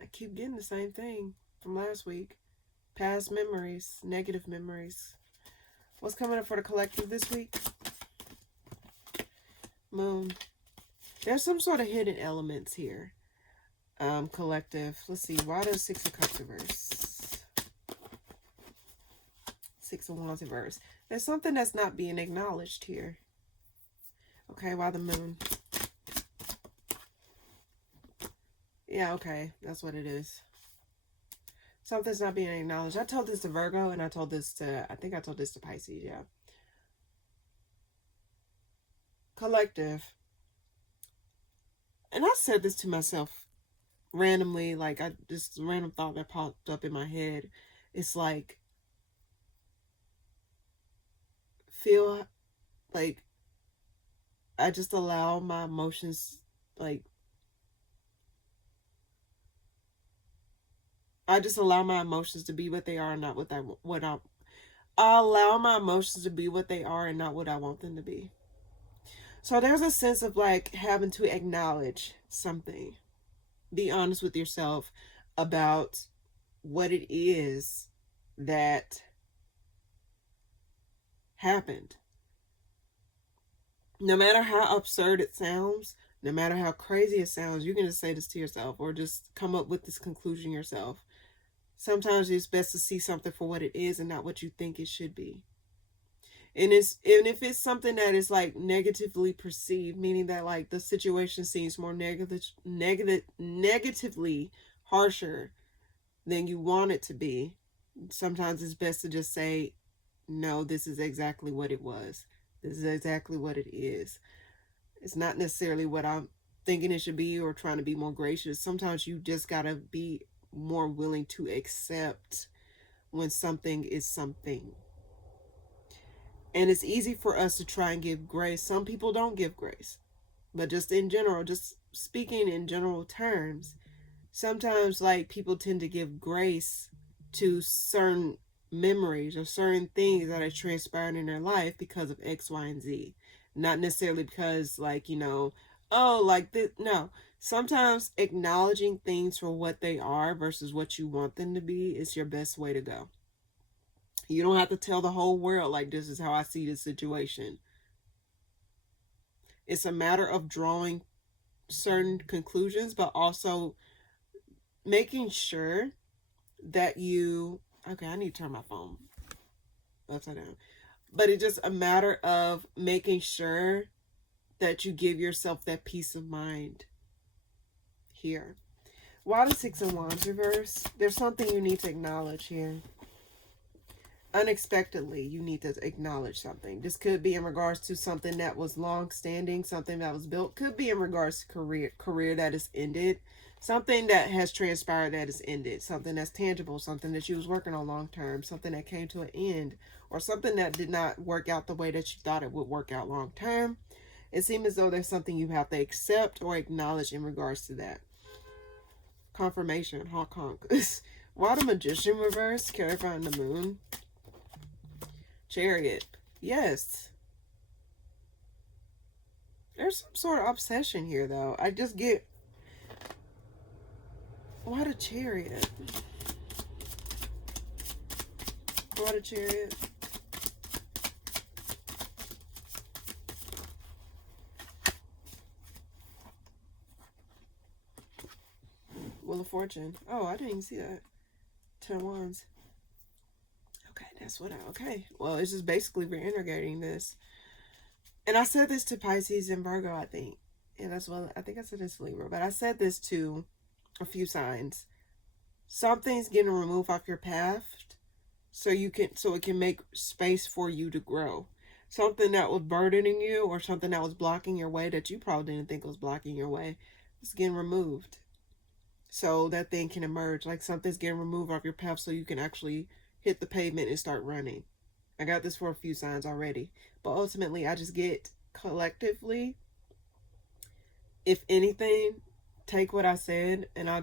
I keep getting the same thing from last week. Past memories, negative memories. What's coming up for the collective this week? Moon. There's some sort of hidden elements here. Collective. Let's see. Why does 6 of Cups reverse? 6 of Wands reverse. There's something that's not being acknowledged here. Okay, why the Moon? Yeah, okay. That's what it is. Something's not being acknowledged. I told this to Virgo, and I told this to, I think I told this to Pisces, yeah. Collective. And I said this to myself randomly, like just a random thought that popped up in my head. It's like, feel like I just allow my emotions, like, I just allow my emotions to be what they are and not I allow my emotions to be what they are and not what I want them to be. So there's a sense of like having to acknowledge something. Be honest with yourself about what it is that happened. No matter how absurd it sounds, no matter how crazy it sounds, you can just say this to yourself or just come up with this conclusion yourself. Sometimes it's best to see something for what it is and not what you think it should be. And if it's something that is like negatively perceived, meaning that like the situation seems more negatively harsher than you want it to be, sometimes it's best to just say, no, this is exactly what it was. This is exactly what it is. It's not necessarily what I'm thinking it should be or trying to be more gracious. Sometimes you just gotta be more willing to accept when something is something. And it's easy for us to try and give grace. Some people don't give grace. But just in general, just speaking in general terms, sometimes like people tend to give grace to certain memories or certain things that are transpired in their life because of X, Y, and Z. Not necessarily because like, oh, like this. No. Sometimes acknowledging things for what they are versus what you want them to be is your best way to go. You don't have to tell the whole world like this is how I see the situation. It's a matter of drawing certain conclusions, but also making sure that you, okay, I need to turn my phone upside down. But it's just a matter of making sure that you give yourself that peace of mind here. Why the Six of Wands reverse? There's something you need to acknowledge here. Unexpectedly, you need to acknowledge something. This could be in regards to something that was long-standing, something that was built. Could be in regards to career that is ended. Something that has transpired that is ended. Something that's tangible. Something that you was working on long-term. Something that came to an end. Or something that did not work out the way that you thought it would work out long-term. It seems as though there's something you have to accept or acknowledge in regards to that. Confirmation. Honk honk. Why the Magician reverse? Clarifying the Moon. Chariot. Yes. There's some sort of obsession here, though. I just get... Why the Chariot? Why the Chariot? Wheel of Fortune. Oh, I didn't even see that. 10 of Wands. Okay, that's what okay. Well, it's just basically reintegrating this. And I said this to Pisces and Virgo, I think. And that's what I think I said this to Libra. But I said this to a few signs. Something's getting removed off your path so it can make space for you to grow. Something that was burdening you or something that was blocking your way that you probably didn't think was blocking your way is getting removed. So that thing can emerge. Like something's getting removed off your path so you can actually hit the pavement and start running. I got this for a few signs already. But ultimately, I just get collectively, if anything, take what I said and I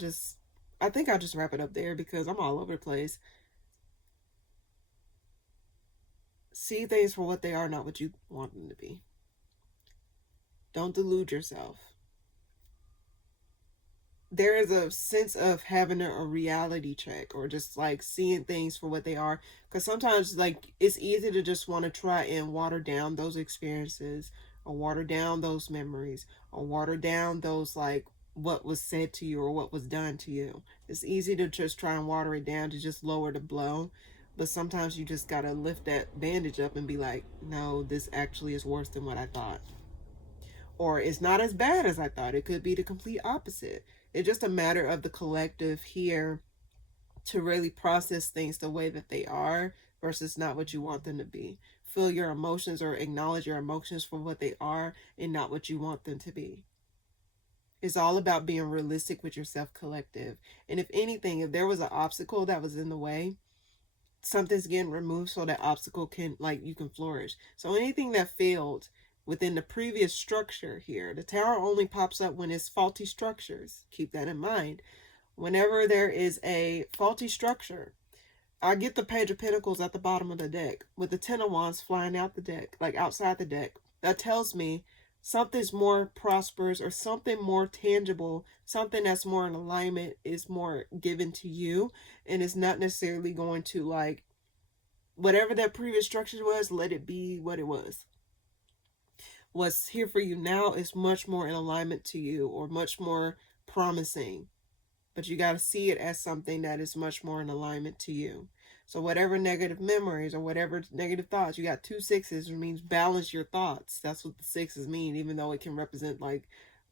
think I'll just wrap it up there because I'm all over the place. See things for what they are, not what you want them to be. Don't delude yourself. There is a sense of having a reality check or just like seeing things for what they are. Because sometimes like it's easy to just want to try and water down those experiences or water down those memories or water down those like what was said to you or what was done to you. It's easy to just try and water it down to just lower the blow. But sometimes you just got to lift that bandage up and be like, no, this actually is worse than what I thought. Or it's not as bad as I thought. It could be the complete opposite. It's just a matter of the collective here to really process things the way that they are versus not what you want them to be. Feel your emotions or acknowledge your emotions for what they are and not what you want them to be. It's all about being realistic with yourself collective. And if anything, if there was an obstacle that was in the way, something's getting removed so that obstacle can, like, you can flourish. So anything that failed within the previous structure here, the Tower only pops up when it's faulty structures. Keep that in mind. Whenever there is a faulty structure, I get the Page of Pentacles at the bottom of the deck with the Ten of Wands flying out the deck, like outside the deck. That tells me something's more prosperous or something more tangible, something that's more in alignment is more given to you and is not necessarily going to, like, whatever that previous structure was, let it be what it was. What's here for you now is much more in alignment to you or much more promising. But you got to see it as something that is much more in alignment to you. So whatever negative memories or whatever negative thoughts, you got 2 6s, which means balance your thoughts. That's what the 6s mean, even though it can represent like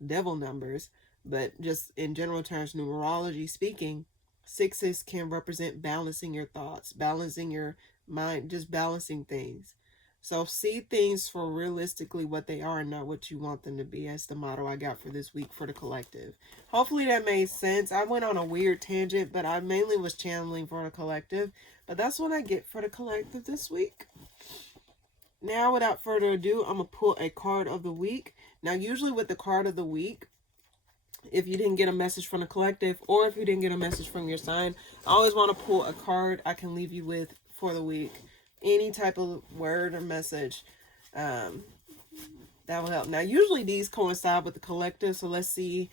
devil numbers. But just in general terms, numerology speaking, Sixes can represent balancing your thoughts, balancing your mind, just balancing things. So see things for realistically what they are and not what you want them to be. That's the motto I got for this week for the collective. Hopefully that made sense. I went on a weird tangent, but I mainly was channeling for the collective. But that's what I get for the collective this week. Now, without further ado, I'm going to pull a card of the week. Now, usually with the card of the week, if you didn't get a message from the collective or if you didn't get a message from your sign, I always want to pull a card I can leave you with for the week. Any type of word or message that will help. Now, usually these coincide with the collective, so let's see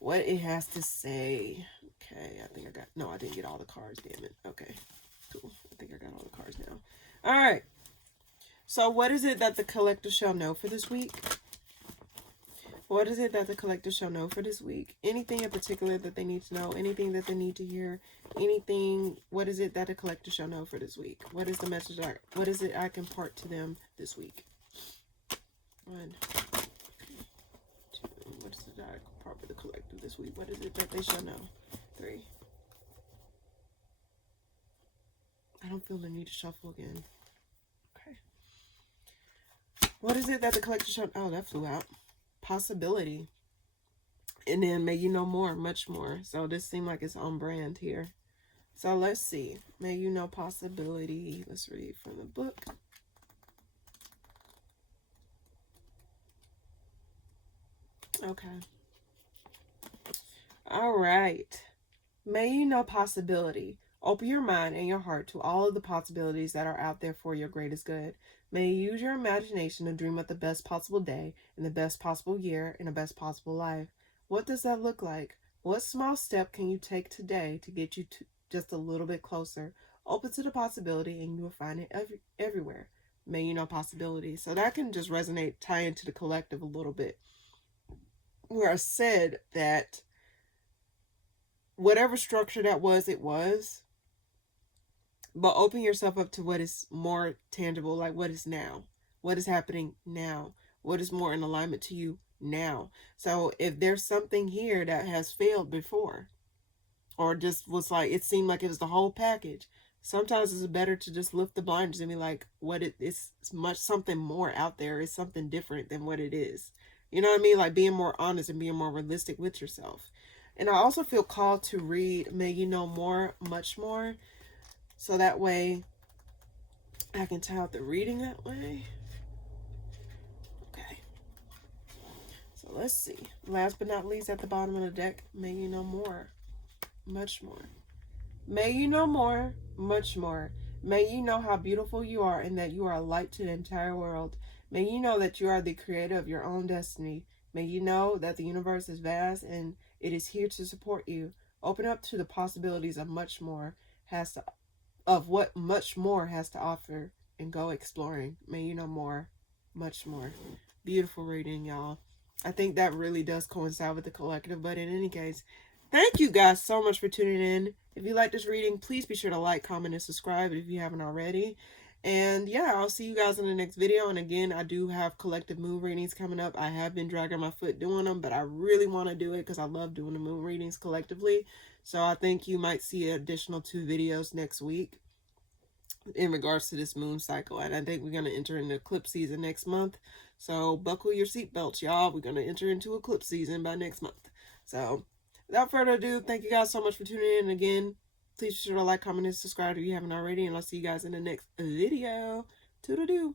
what it has to say. Okay, I think I got... No, I didn't get all the cards, damn it. Okay, cool. I think I got all the cards now. All right. So what is it that the collective shall know for this week? What is it that the collective shall know for this week? Anything in particular that they need to know? Anything that they need to hear? Anything? What is it that the collective shall know for this week? What is the message? What is it I can impart to them this week? 1, 2. What is it that I can impart with the collective this week? What is it that they shall know? 3. I don't feel the need to shuffle again. Okay. What is it that the collective shall... Oh, that flew out. Possibility. And then may you know more, much more. So this seemed like it's on brand here. So let's see. May you know possibility. Let's read from the book. Okay. All right. May you know possibility. Open your mind and your heart to all of the possibilities that are out there for your greatest good. May you use your imagination to dream of the best possible day, and the best possible year, and the best possible life. What does that look like? What small step can you take today to get you to just a little bit closer? Open to the possibility, and you will find it everywhere. May you know possibility. So that can just resonate, tie into the collective a little bit. Where I said that whatever structure that was, it was. But open yourself up to what is more tangible, like what is now, what is happening now, what is more in alignment to you now. So if there's something here that has failed before, or just was like, it seemed like it was the whole package, sometimes it's better to just lift the blinders and be like, it's much something more out there. It's something different than what it is. You know what I mean? Like being more honest and being more realistic with yourself. And I also feel called to read May You Know More, Much More. So that way I can tie out the reading that way. Okay. So let's see. Last but not least, at the bottom of the deck, may you know more, much more. May you know more, much more. May you know how beautiful you are and that you are a light to the entire world. May you know that you are the creator of your own destiny. May you know that the universe is vast and it is here to support you. Open up to the possibilities of much more what much more has to offer and go exploring. May you know more, much more. Beautiful reading, y'all. I think that really does coincide with the collective, but in any case, thank you guys so much for tuning in. If you like this reading, please be sure to like, comment, and subscribe if you haven't already. And yeah, I'll see you guys in the next video. And again, I do have collective moon readings coming up. I have been dragging my foot doing them, but I really want to do it because I love doing the moon readings collectively. So I think you might see an additional 2 videos next week in regards to this moon cycle. And I think we're going to enter into eclipse season next month. So buckle your seatbelts, y'all. We're going to enter into eclipse season by next month. So without further ado, thank you guys so much for tuning in. Again, please be sure to like, comment, and subscribe if you haven't already. And I'll see you guys in the next video. Toodle-doo.